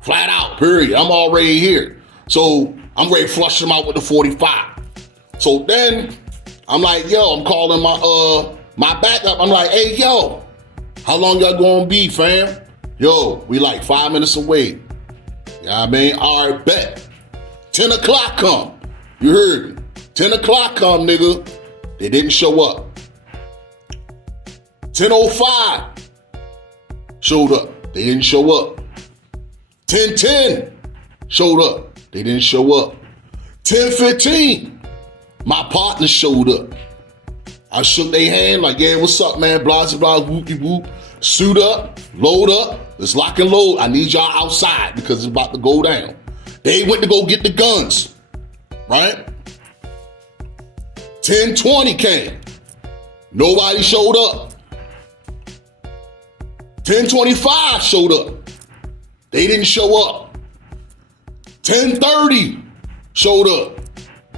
Flat out, period. I'm already here. So I'm ready to flush them out with the 45. So then I'm like, yo, I'm calling my backup. I'm like, hey, yo, how long y'all gonna be, fam? Yo, we like 5 minutes away. You know what I mean? All right, bet. 10 o'clock come. You heard me. 10 o'clock come, nigga. They didn't show up. 10:05 showed up. They didn't show up. 10:10 showed up. They didn't show up. 10:15, my partner showed up. I shook their hand like, yeah, what's up, man? Blah, blah, whoopie whoop. Suit up, load up. Let's lock and load. I need y'all outside because it's about to go down. They went to go get the guns, right? 10:20 came. Nobody showed up. 10:25 showed up. They didn't show up. 10:30 showed up.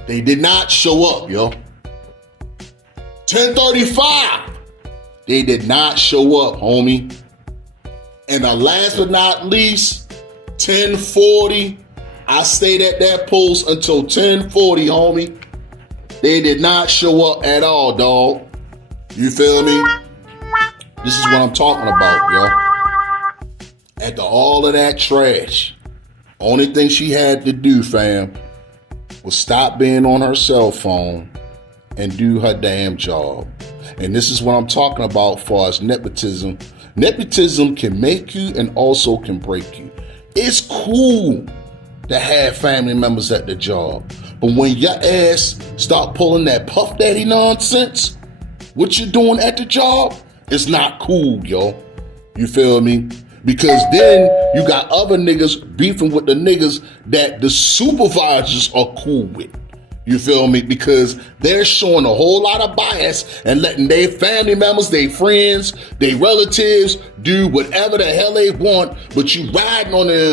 They did not show up, yo. 10:35, they did not show up, homie. And the last but not least, 10:40, I stayed at that post until 10:40, homie. They did not show up at all, dog. You feel me? This is what I'm talking about, yo. After all of that trash, only thing she had to do, fam, was stop being on her cell phone and do her damn job. And this is what I'm talking about as far as nepotism. Nepotism can make you and also can break you. It's cool to have family members at the job. But when your ass start pulling that puff daddy nonsense, what you doing at the job, it's not cool, yo. You feel me? Because then you got other niggas beefing with the niggas that the supervisors are cool with. You feel me? Because they're showing a whole lot of bias and letting their family members, their friends, their relatives do whatever the hell they want, but you riding on the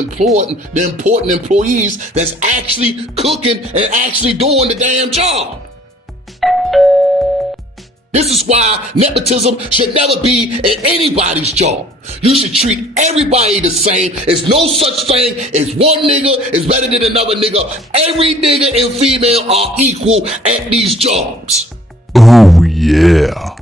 important employees that's actually cooking and actually doing the damn job. This is why nepotism should never be at anybody's job. You should treat everybody the same. There's no such thing as one nigga is better than another nigga. Every nigga and female are equal at these jobs. Oh yeah.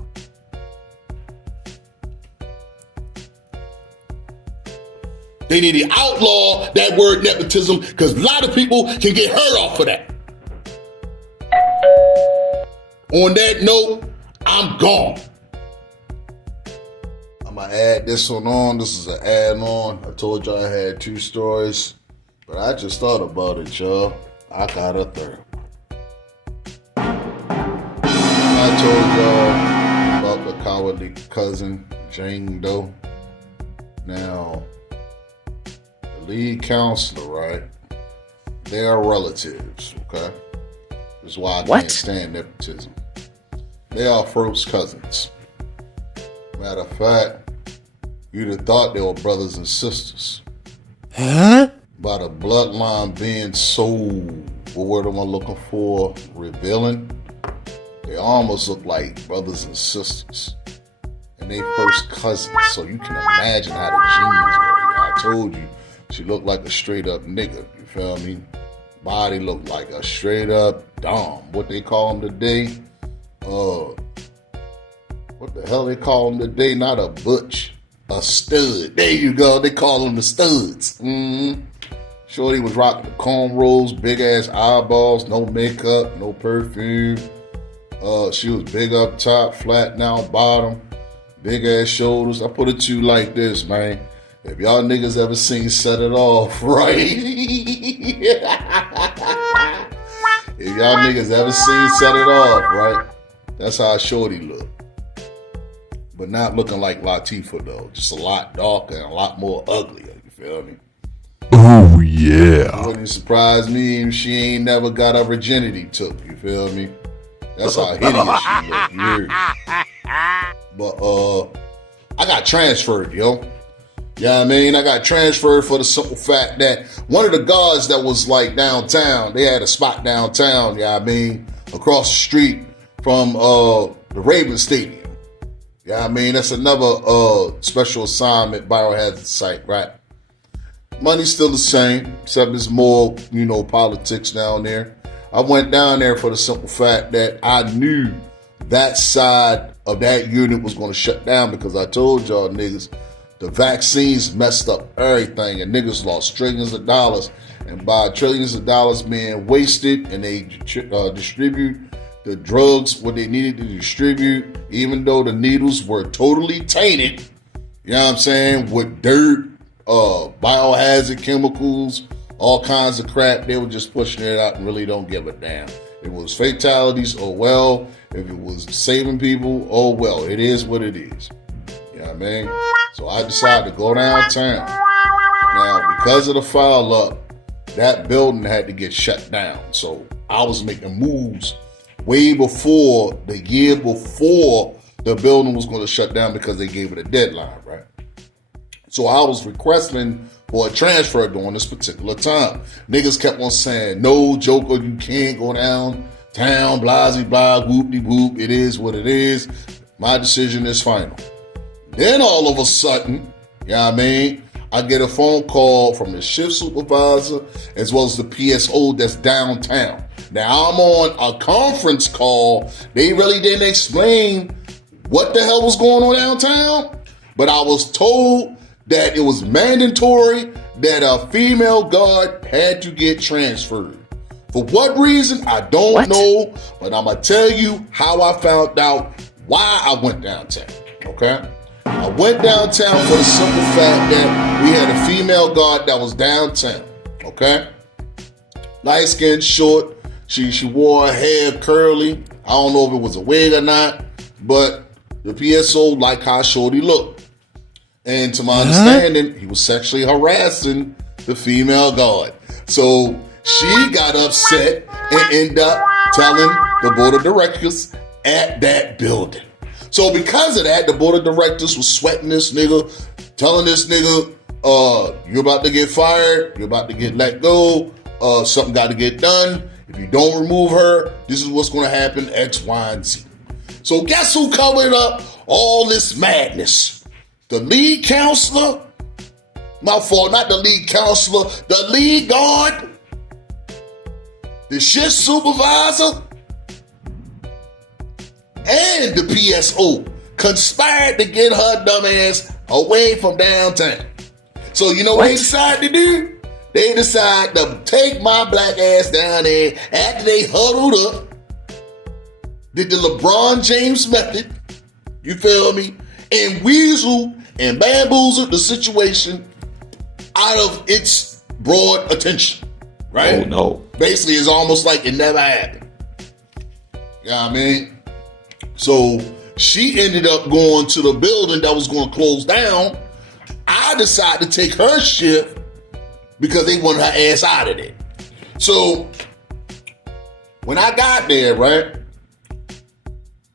They need to outlaw that word nepotism because a lot of people can get hurt off of that. On that note, I'm gone. I'm gonna add this one on. This is an add-on. I told y'all I had 2 stories, but I just thought about it, y'all. I got a third. I told y'all about the cowardly cousin, Jane Doe. Now, the lead counselor, right? They are relatives, okay? This is why I can't stand nepotism. They are first cousins. Matter of fact, you'd have thought they were brothers and sisters. Huh? By the bloodline being so, what word am I looking for? Revealing. They almost look like brothers and sisters. And they first cousins, so you can imagine how the genes were. I told you, she looked like a straight up nigga, you feel me? Body looked like a straight up dom. What they call them today? What the hell they call them today? Not a butch, a stud. There you go. They call them the studs. Shorty was rocking the cornrows, big ass eyeballs, no makeup, no perfume. She was big up top, flat down bottom, big ass shoulders. I put it to you like this, man. If y'all niggas ever seen Set It Off, right? If y'all niggas ever seen Set It Off, right? That's how Shorty looked. But not looking like Latifah, though. Just a lot darker and a lot more uglier. You feel me? Oh yeah. It wouldn't surprise me if she ain't never got her virginity took. You feel me? That's how hideous she looked. You hear me? But I got transferred, yo. Yeah, I mean, I got transferred for the simple fact that one of the guards that was like downtown, they had a spot downtown, yeah, I mean, across the street from the Ravens Stadium. Yeah, I mean, that's another special assignment biohazard site, right? Money's still the same, except it's more, politics down there. I went down there for the simple fact that I knew that side of that unit was going to shut down because I told y'all niggas the vaccines messed up everything and niggas lost trillions of dollars. And by trillions of dollars being wasted and they distribute the drugs what they needed to distribute, even though the needles were totally tainted, you know what I'm saying, with dirt, biohazard chemicals, all kinds of crap. They were just pushing it out and really don't give a damn. If it was fatalities, oh well. If it was saving people, oh well. It is what it is. You know what I mean? So I decided to go downtown. Now, because of the fire up, that building had to get shut down. So I was making moves way before the year before the building was going to shut down because they gave it a deadline, right? So I was requesting for a transfer during this particular time. Niggas kept on saying, no, Joker, you can't go downtown, blah, blah, whoop-de-whoop. It is what it is. My decision is final. Then all of a sudden, you know what I mean, I get a phone call from the shift supervisor as well as the PSO that's downtown. Now I'm on a conference call. They really didn't explain what the hell was going on downtown, but I was told that it was mandatory that a female guard had to get transferred. For what reason, I don't know, but I'm going to tell you how I found out why I went downtown, okay? I went downtown for the simple fact that we had a female guard that was downtown, okay? Light skin, short. She wore her hair curly. I don't know if it was a wig or not, but the PSO liked how shorty looked. And to my understanding, he was sexually harassing the female guard. So she got upset and ended up telling the board of directors at that building. So because of that, the board of directors was sweating this nigga, telling this nigga, you're about to get fired, you're about to get let go, something got to get done. If you don't remove her, this is what's going to happen, X, Y, and Z. So guess who covered up all this madness? The lead counselor? My fault, not the lead counselor, the lead guard? The shift supervisor? And the PSO conspired to get her dumb ass away from downtown. So you know what they decided to do? They decided to take my black ass down there after they huddled up, did the LeBron James method, you feel me, and weasel and bamboozled the situation out of its broad attention, right? Oh, no. Basically, it's almost like it never happened. You know what I mean? So she ended up going to the building that was going to close down. I decided to take her shift because they wanted her ass out of there. So when I got there, right,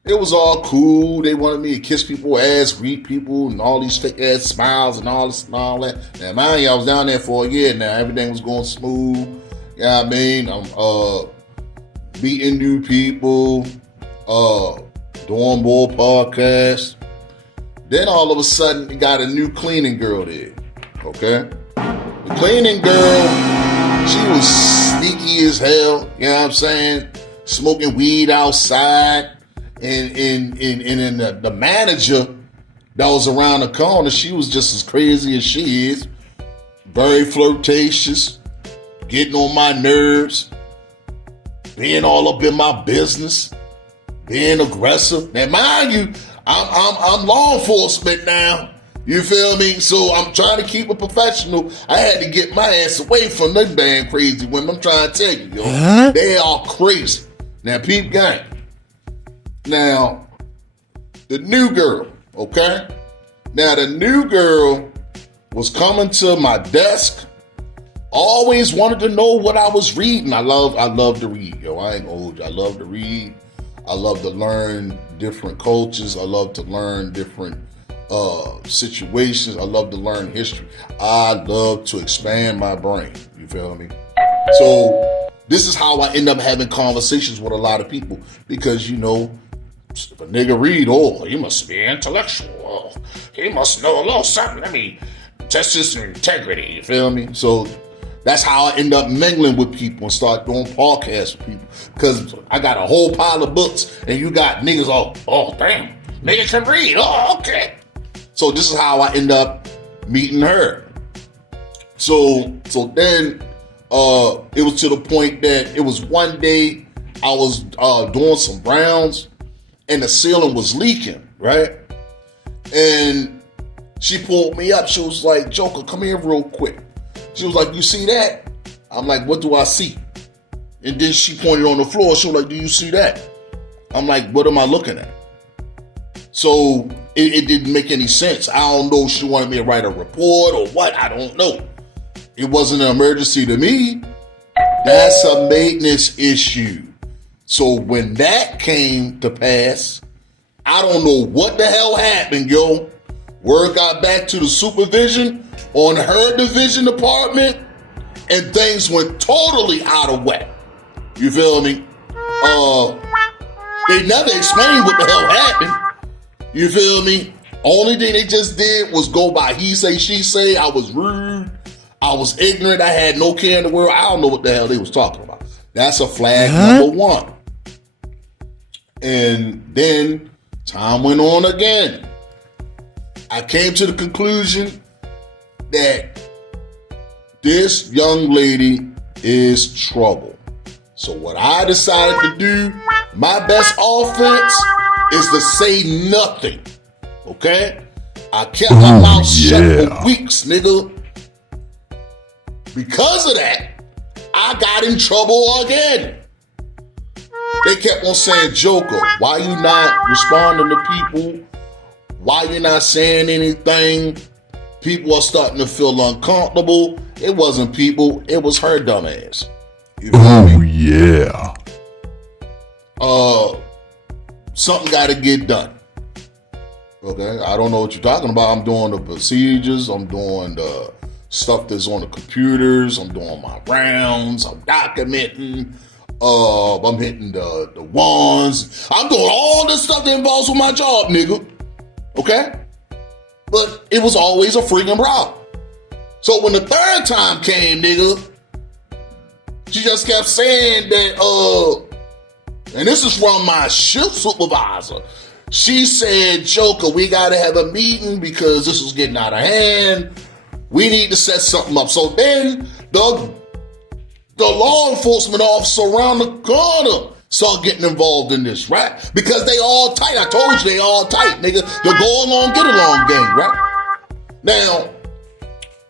it was all cool. They wanted me to kiss people's ass, greet people, and all these fake ass smiles and all this and all that. Now, mind you, I was down there for a year now. Everything was going smooth. You know what I mean? I'm meeting new people, doing more podcasts. Then all of a sudden, we got a new cleaning girl there. Okay? The cleaning girl, she was sneaky as hell. You know what I'm saying? Smoking weed outside. And the manager that was around the corner, she was just as crazy as she is. Very flirtatious, getting on my nerves, being all up in my business, being aggressive. Now, mind you, I'm law enforcement now. You feel me? So I'm trying to keep it professional. I had to get my ass away from them damn crazy women. I'm trying to tell you, yo, they are crazy. Now, peep gang. Now, the new girl, okay? Now, the new girl was coming to my desk, always wanted to know what I was reading. I love to read, yo. I ain't old. I love to read. I love to learn different cultures. I love to learn different situations. I love to learn history. I love to expand my brain. You feel me? So, this is how I end up having conversations with a lot of people because, you know, if a nigga read, oh, he must be intellectual. Oh, he must know a little something. Let me test his integrity. You feel me? So that's how I end up mingling with people and start doing podcasts with people. Because I got a whole pile of books and you got niggas all, oh, damn, nigga can read. Oh, okay. So this is how I end up meeting her. So then it was to the point that it was one day I was doing some rounds and the ceiling was leaking, right? And she pulled me up. She was like, Joker, come here real quick. She was like, you see that? I'm like, what do I see? And then she pointed on the floor. She was like, do you see that? I'm like, what am I looking at? So it didn't make any sense. I don't know if she wanted me to write a report or what. I don't know. It wasn't an emergency to me. That's a maintenance issue. So when that came to pass, I don't know what the hell happened, yo. Word got back to the supervision on her division department, and things went totally out of whack. You feel me? They never explained what the hell happened. You feel me? Only thing they just did was go by he say, she say. I was rude. I was ignorant. I had no care in the world. I don't know what the hell they was talking about. That's a flag number one. And then time went on again. I came to the conclusion that this young lady is trouble. So what I decided to do, my best offense is to say nothing. Okay? I kept my mouth shut for weeks, nigga. Because of that, I got in trouble again. They kept on saying, Joker, why you not responding to people? Why you not saying anything? People are starting to feel uncomfortable. It wasn't people, it was her dumb ass. You feel me? Yeah. Something got to get done. Okay, I don't know what you're talking about. I'm doing the procedures. I'm doing the stuff that's on the computers. I'm doing my rounds. I'm documenting. I'm hitting the ones. I'm doing all this stuff that involves with my job, nigga. Okay? But it was always a freaking problem. So when the third time came, nigga, she just kept saying that, and this is from my shift supervisor. She said, Joker, we gotta have a meeting because this is getting out of hand. We need to set something up. So then the law enforcement officer around the corner start getting involved in this, right? Because they all tight. I told you they all tight, nigga. The go along, get along gang, right? Now,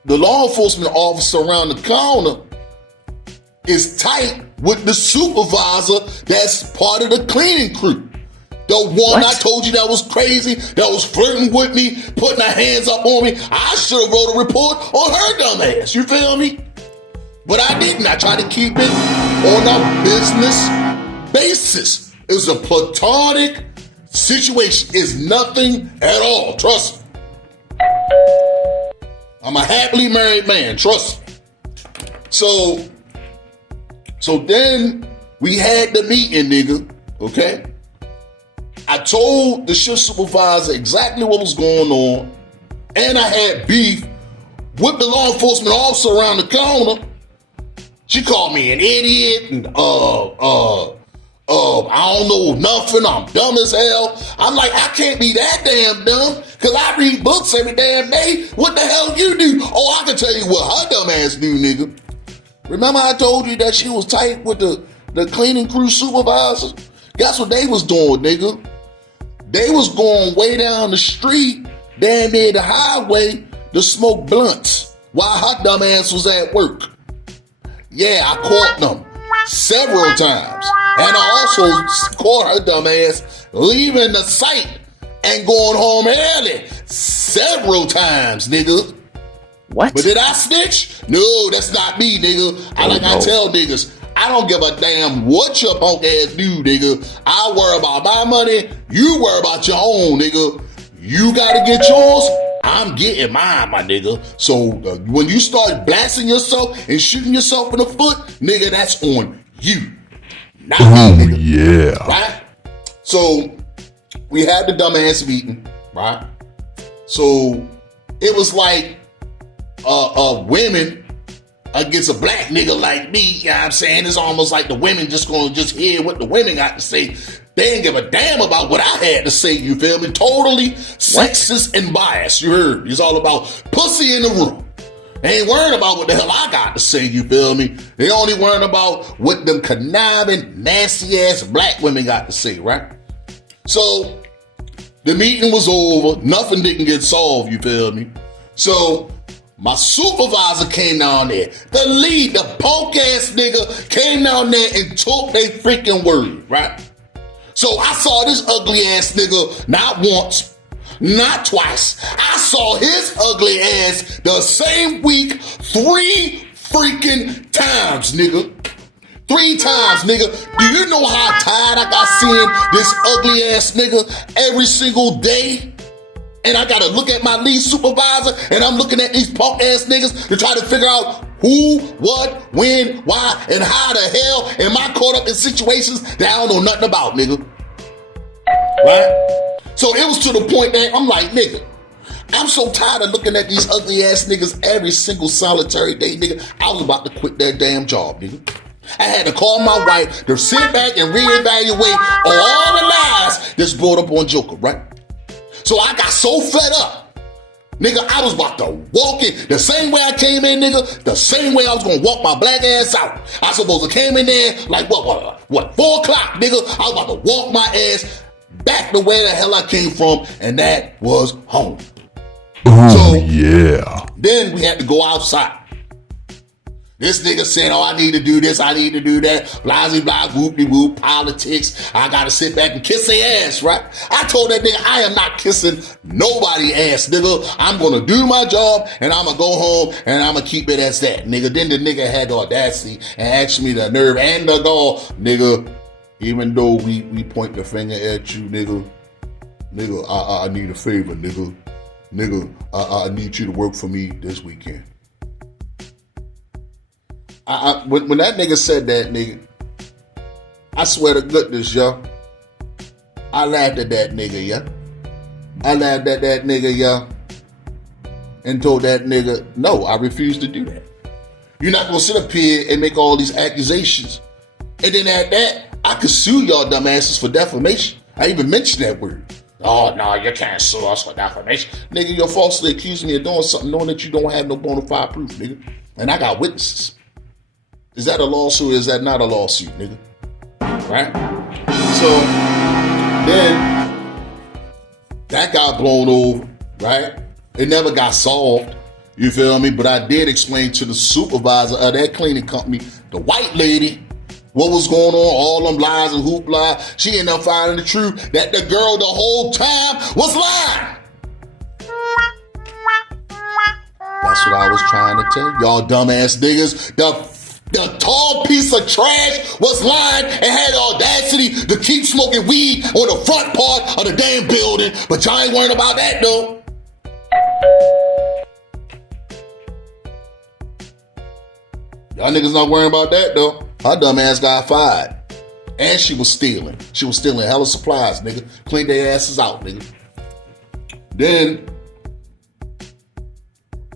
the law enforcement officer around the corner is tight with the supervisor that's part of the cleaning crew. The one I told you that was crazy, that was flirting with me, putting her hands up on me. I should have wrote a report on her dumb ass, you feel me? But I didn't. I tried to keep it on a business basis. It was a platonic situation. It's nothing at all, trust me. I'm a happily married man, trust me. So then we had the meeting, nigga, okay? I told the shift supervisor exactly what was going on, and I had beef with the law enforcement officer around the corner. She called me an idiot, and I don't know nothing, I'm dumb as hell. I'm like, I can't be that damn dumb, because I read books every damn day. What the hell you do? Oh, I can tell you what her dumb ass do, nigga. Remember I told you that she was tight with the cleaning crew supervisor? Guess what they was doing, nigga? They was going way down the street, down near the highway, to smoke blunts while her dumb ass was at work. Yeah, I caught them several times. And I also caught her dumb ass leaving the site and going home early several times, nigga. What? But did I snitch? No, that's not me, nigga. I tell niggas, I don't give a damn what your punk ass do, nigga. I worry about my money. You worry about your own, nigga. You gotta get yours. I'm getting mine, my nigga. So when you start blasting yourself and shooting yourself in the foot, nigga, that's on you. Not me, nigga. Yeah. Right? So we had the dumbass meeting, right? So it was like women against a black nigga like me, you know what I'm saying? It's almost like the women just gonna just hear what the women got to say. They ain't give a damn about what I had to say, you feel me? Totally sexist and biased, you heard? It's all about pussy in the room. They ain't worrying about what the hell I got to say, you feel me? They only worrying about what them conniving, nasty-ass black women got to say, right? So, the meeting was over. Nothing didn't get solved, you feel me? So, my supervisor came down there. The lead, the punk-ass nigga, came down there and took their freaking word, right? So I saw this ugly-ass nigga not once, not twice. I saw his ugly ass the same week 3 freaking times, nigga. 3 times, nigga. Do you know how tired I got seeing this ugly-ass nigga every single day? And I gotta look at my lead supervisor, and I'm looking at these punk-ass niggas to try to figure out who, what, when, why, and how the hell am I caught up in situations that I don't know nothing about, nigga. Right? So it was to the point that I'm like, nigga, I'm so tired of looking at these ugly-ass niggas every single solitary day, nigga. I was about to quit that damn job, nigga. I had to call my wife to sit back and reevaluate all the lies that's brought up on Joker, right? So I got so fed up. Nigga, I was about to walk in the same way I came in, nigga, the same way I was gonna walk my black ass out. I supposed to came in there like, what, 4 o'clock, nigga. I was about to walk my ass back to where the hell I came from, and that was home. Oh So, yeah. then we had to go outside. This nigga saying, oh, I need to do this, I need to do that, blah, blah, whoopty whoop, politics. I gotta sit back and kiss their ass, right? I told that nigga, I am not kissing nobody ass, nigga. I'm gonna do my job, and I'm gonna go home, and I'm gonna keep it as that, nigga. Then the nigga had the audacity and asked me the nerve and the gall, nigga, even though we point the finger at you, nigga, I need a favor, nigga. I need you to work for me this weekend. When that nigga said that, nigga, I swear to goodness, yo, I laughed at that nigga, yeah. I laughed at that nigga, yeah, and told that nigga, no, I refuse to do that. You're not gonna sit up here and make all these accusations. And then at that, I could sue y'all dumbasses for defamation. I even mentioned that word. Oh, no, you can't sue us for defamation. Nigga, you're falsely accusing me of doing something knowing that you don't have no bona fide proof, nigga. And I got witnesses. Is that a lawsuit or is that not a lawsuit, nigga? Right? So, then, that got blown over, right? It never got solved. You feel me? But I did explain to the supervisor of that cleaning company, the white lady, what was going on, all them lies and hoopla. She ended up finding the truth that the girl the whole time was lying. That's what I was trying to tell y'all dumbass niggas. The tall piece of trash was lying and had the audacity to keep smoking weed on the front part of the damn building. But y'all ain't worried about that though. Y'all niggas not worrying about that though. Her dumb ass got fired. And she was stealing. She was stealing hella supplies, nigga. Cleaned their asses out, nigga. Then,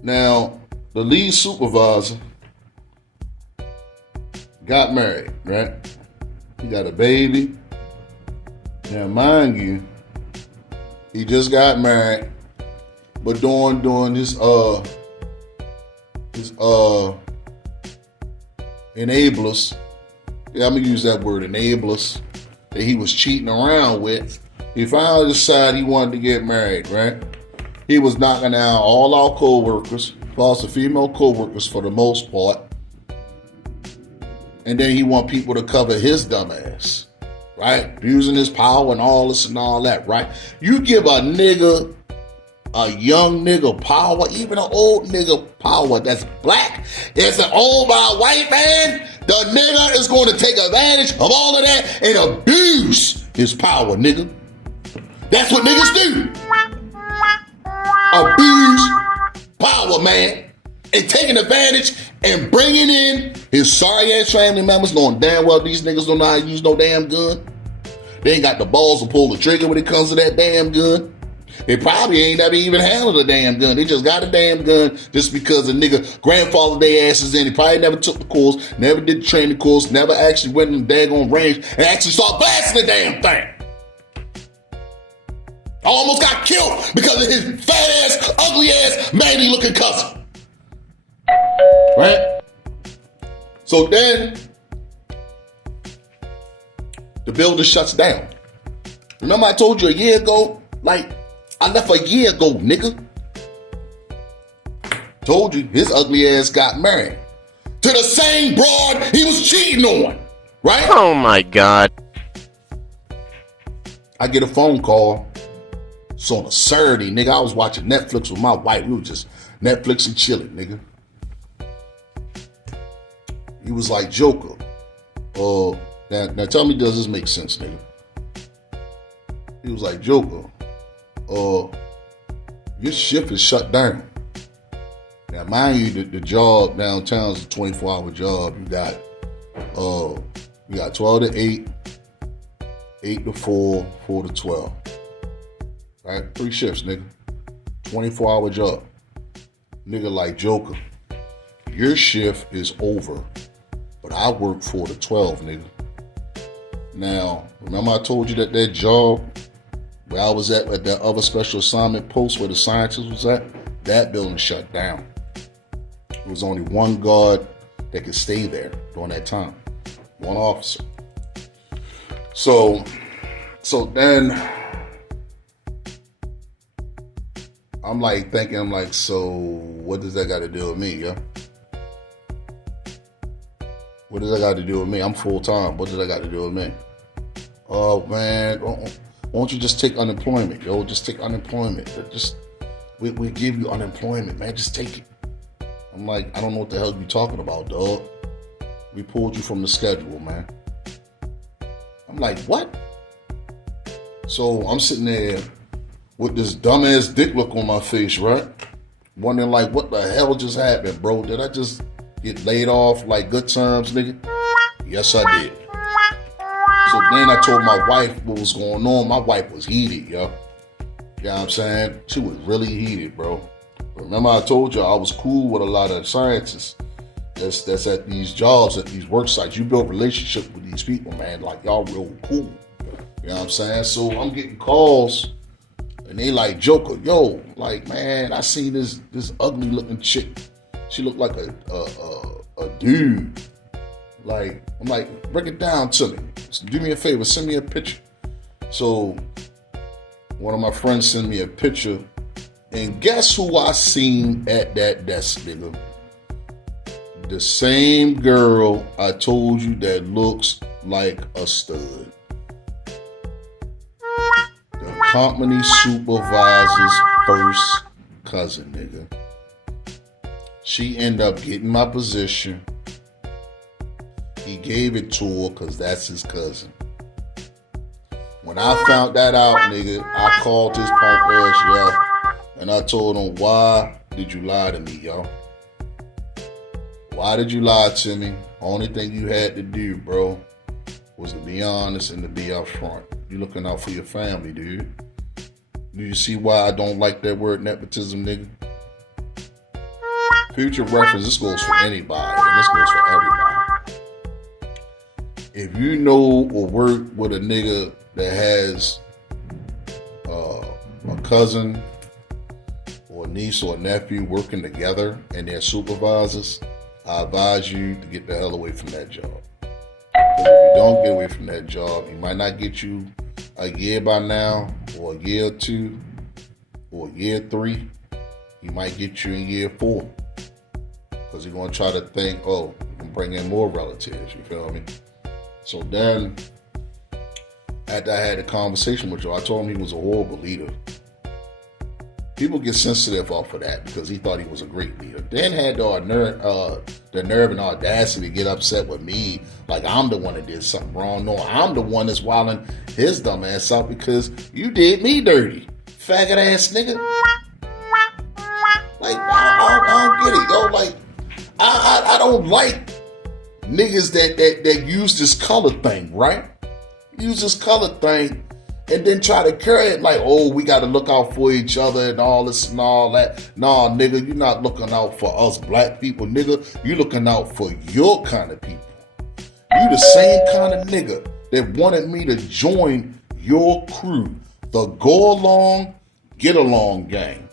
now, the lead supervisor got married, right? He got a baby. Now, mind you, he just got married, but during his enablers, yeah, I'm gonna use that word, enablers, that he was cheating around with, he finally decided he wanted to get married, right? He was knocking down all our co-workers, plus the female co-workers for the most part. And then he want people to cover his dumb ass, right? Using his power and all this and all that, right? You give a nigga, a young nigga power, even an old nigga power that's black, that's owned by a white man, the nigga is going to take advantage of all of that and abuse his power, nigga. That's what niggas do. Abuse power, man. And taking advantage and bringing in his sorry ass family members, knowing damn well these niggas don't know how to use no damn gun. They ain't got the balls to pull the trigger when it comes to that damn gun. They probably ain't never even handled a damn gun. They just got a damn gun just because the nigga grandfathered their asses in. He probably never took the course, never did the training course, never actually went in the daggone range and actually started blasting the damn thing. I almost got killed because of his fat ass, ugly ass, manly looking cousin. Right? So then, the building shuts down. Remember I told you a year ago? Like, I left a year ago, nigga. Told you, his ugly ass got married to the same broad he was cheating on. Right? Oh my god. I get a phone call. It's on a Saturday, nigga. I was watching Netflix with my wife. We were just Netflix and chilling, nigga. He was like, Joker. Now tell me, does this make sense, nigga? He was like, Joker, your shift is shut down. Now, mind you, the job downtown is a 24-hour job. You got 12 to 8, 8 to 4, 4 to 12. Right? 3 shifts, nigga. 24-hour job. Nigga like Joker. Your shift is over, but I work 4 to 12, nigga. Now, remember I told you that job where I was at that other special assignment post where the scientist was at? That building shut down. There was only one guard that could stay there during that time. One officer. So, So then I'm like thinking, I'm like, so what does that got to do with me, yo? What does that got to do with me? I'm full time. What does that got to do with me? Oh man, why don't you just take unemployment, yo? Just take unemployment. We give you unemployment, man. Just take it. I'm like, I don't know what the hell you talking about, dog. We pulled you from the schedule, man. I'm like, what? So I'm sitting there with this dumbass dick look on my face, right? Wondering like, what the hell just happened, bro? Did I just get laid off like good terms, nigga? Yes, I did. So then I told my wife what was going on. My wife was heated, yo. You know what I'm saying? She was really heated, bro. Remember I told you I was cool with a lot of scientists that's at these jobs, at these work sites. You build relationships with these people, man. Like, y'all real cool. You know what I'm saying? So I'm getting calls, and they like, Joker, yo, like, man, I seen this ugly looking chick. She looked like a dude. Like, I'm like, break it down to me. Do me a favor, send me a picture. So one of my friends sent me a picture, and guess who I seen at that desk, nigga? The same girl I told you that looks like a stud. The company supervisor's first cousin, nigga. She ended up getting my position. He gave it to her because that's his cousin. When I found that out, nigga, I called his punk ass, yo, and I told him, why did you lie to me, yo? Why did you lie to me? Only thing you had to do, bro, was to be honest and to be up front. You looking out for your family, dude. Do you see why I don't like that word nepotism, nigga? Future reference, this goes for anybody, and this goes for everybody. If you know or work with a nigga that has a cousin or a niece or a nephew working together and they're supervisors, I advise you to get the hell away from that job. Because if you don't get away from that job, he might not get you a year by now, or a year or two, or year 3. He might get you in year 4. Because he's going to try to think, oh, we can bring in more relatives, you feel me? So then, after I had a conversation with you, I told him he was a horrible leader. People get sensitive off of that because he thought he was a great leader. Then had the nerve and audacity to get upset with me like I'm the one that did something wrong. No, I'm the one that's wilding his dumb ass out because you did me dirty. Faggot ass nigga. Like, I don't get it, yo. Like, I don't like niggas that use this color thing, right? Use this color thing and then try to carry it like, oh, we got to look out for each other and all this and all that. Nah, nigga, you're not looking out for us black people, nigga. You're looking out for your kind of people. You the same kind of nigga that wanted me to join your crew, the go along, get along gang.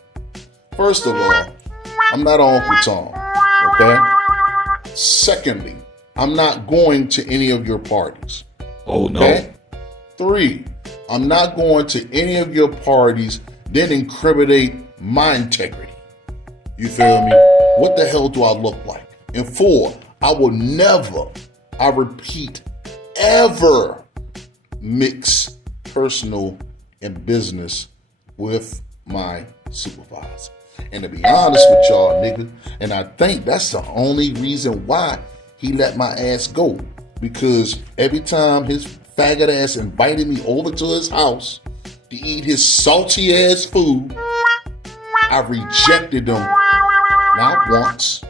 First of all, I'm not Uncle Tom, okay? Secondly, I'm not going to any of your parties. Oh, okay? 3, I'm not going to any of your parties that incriminate my integrity. You feel me? What the hell do I look like? And 4, I will never, I repeat, ever mix personal and business with my supervisor. And to be honest with y'all, nigga, and I think that's the only reason why he let my ass go. Because every time his faggot ass invited me over to his house to eat his salty ass food, I rejected him not once,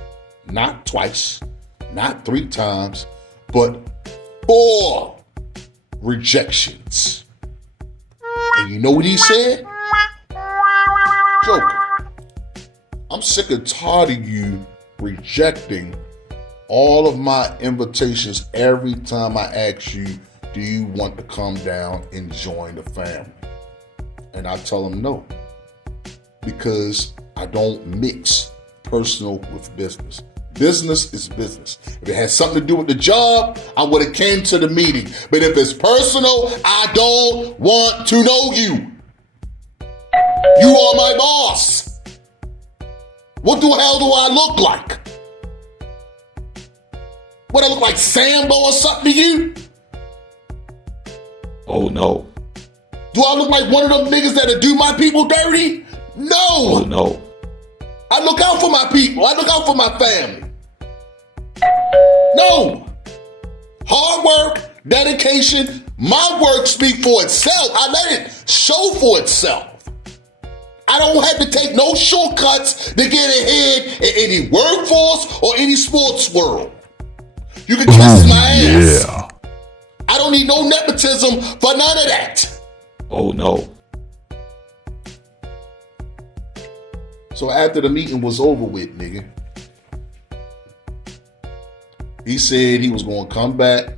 not twice, not 3 times, but 4 rejections. And you know what he said? Joker, I'm sick and tired of you rejecting all of my invitations every time I ask you, do you want to come down and join the family? And I tell him no, because I don't mix personal with business. Business is business. If it has something to do with the job, I would have came to the meeting. But if it's personal, I don't want to know you. You are my boss. What the hell do I look like? What, I look like Sambo or something to you? Oh no. Do I look like one of them niggas that'll do my people dirty? No. Oh no. I look out for my people. I look out for my family. No. Hard work, dedication, my work speak for itself. I let it show for itself. I don't have to take no shortcuts to get ahead in any workforce or any sports world. You can kiss my ass. Yeah. I don't need no nepotism for none of that. Oh no. So after the meeting was over with, nigga, he said he was going to come back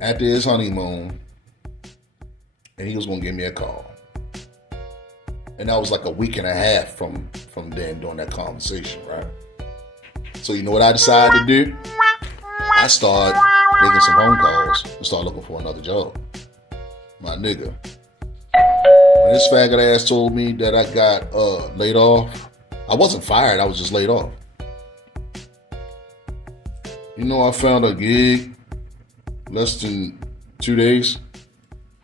after his honeymoon and he was going to give me a call. And that was like a week and a half from then during that conversation, right? So you know what I decided to do? I started making some phone calls and started looking for another job. My nigga. When this faggot ass told me that I got laid off, I wasn't fired, I was just laid off. You know, I found a gig less than 2 days.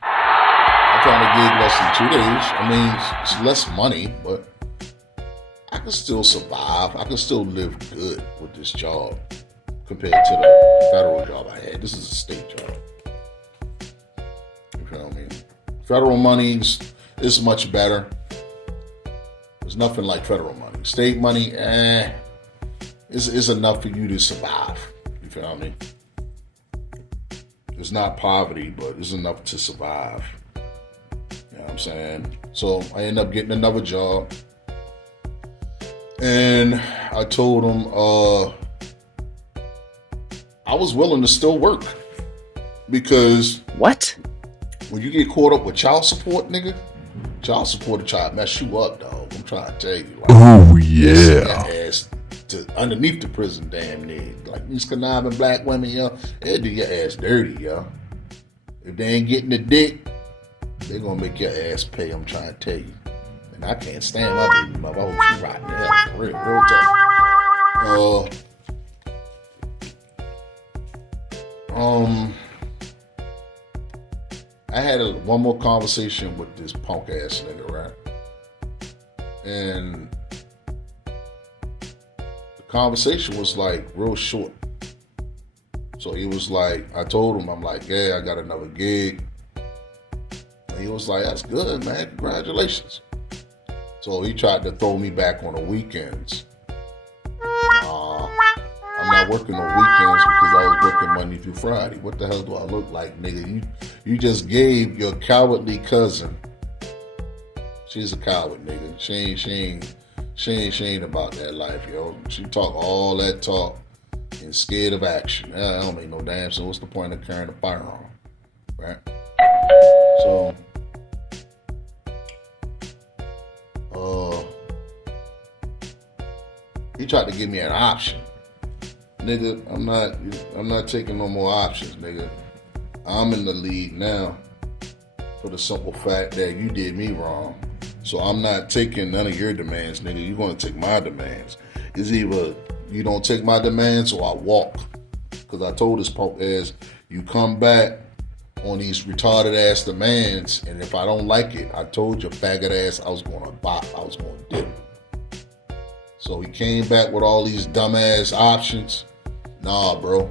I found a gig less than 2 days. I mean, it's less money, but I can still survive. I can still live good with this job compared to the federal job I had. This is a state job. You feel me? Federal money is much better. There's nothing like federal money. State money, is enough for you to survive. You feel me? It's not poverty, but it's enough to survive. You know what I'm saying? So I ended up getting another job. And I told him I was willing to still work. Because What? when you get caught up with child support, nigga, child support will try to mess you up, dog. I'm trying to tell you. Like, Oh send yeah. your ass to underneath the prison, damn near. Like these conniving black women, yo, they'll do your ass dirty, yo. If they ain't getting the dick, they gonna make your ass pay. I'm trying to tell you. And I can't stand my baby mother. I hope she rotting hell for real talk. I had one more conversation with this punk ass nigga, right? And the conversation was like real short. So he was like, I told him, I'm like, yeah, I got another gig. And he was like, that's good, man. Congratulations. So he tried to throw me back on the weekends. I'm not working on weekends because I was working Monday through Friday. What the hell do I look like, nigga? You just gave your cowardly cousin. She's a coward, nigga. She ain't about that life, yo. She talk all that talk and scared of action. I don't make no damn sense. What's the point of carrying a firearm, right? So, he tried to give me an option. Nigga, I'm not taking no more options, nigga. I'm in the lead now for the simple fact that you did me wrong. So I'm not taking none of your demands, nigga. You're gonna take my demands. It's either you don't take my demands or I walk. Cause I told this punk ass, you come back on these retarded ass demands, and if I don't like it, I told your faggot ass I was gonna bop, I was gonna dip. So he came back with all these dumbass options. Nah, bro.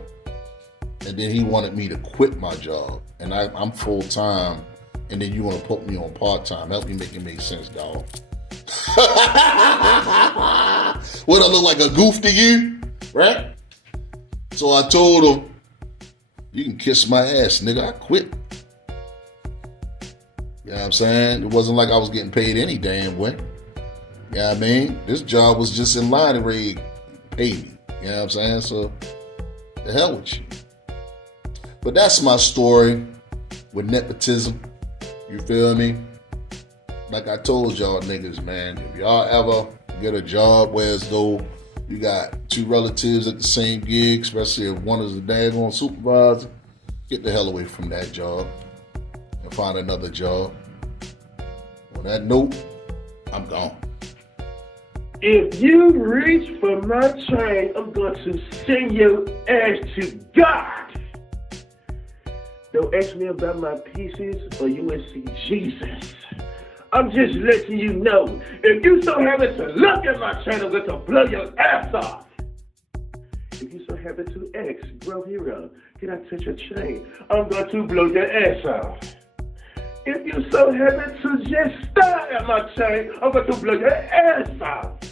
And then he wanted me to quit my job. And I'm full time. And then you want to put me on part time. Help me make it make sense, dog. What, I look like a goof to you? Right? So I told him, you can kiss my ass, nigga. I quit. You know what I'm saying? It wasn't like I was getting paid any damn way. You know what I mean? This job was just in line and ready to pay me. You know what I'm saying? So, the hell with you. But that's my story with nepotism. You feel me? Like I told y'all niggas, man, if y'all ever get a job where as though You got two relatives at the same gig, especially if one is a daggone supervisor. Get the hell away from that job and find another job. On that note, I'm gone. If you reach for my chain, I'm going to send your ass to God. Don't ask me about my pieces or you will see Jesus. I'm just letting you know, if you so happen to look at my chain, I'm going to blow your ass off. If you so happen to ask, bro hero, can I touch your chain? I'm going to blow your ass off. If you so happen to just stare at my chain, I'm going to blow your ass off.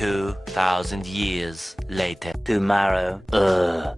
2,000 years later. Tomorrow. Ugh.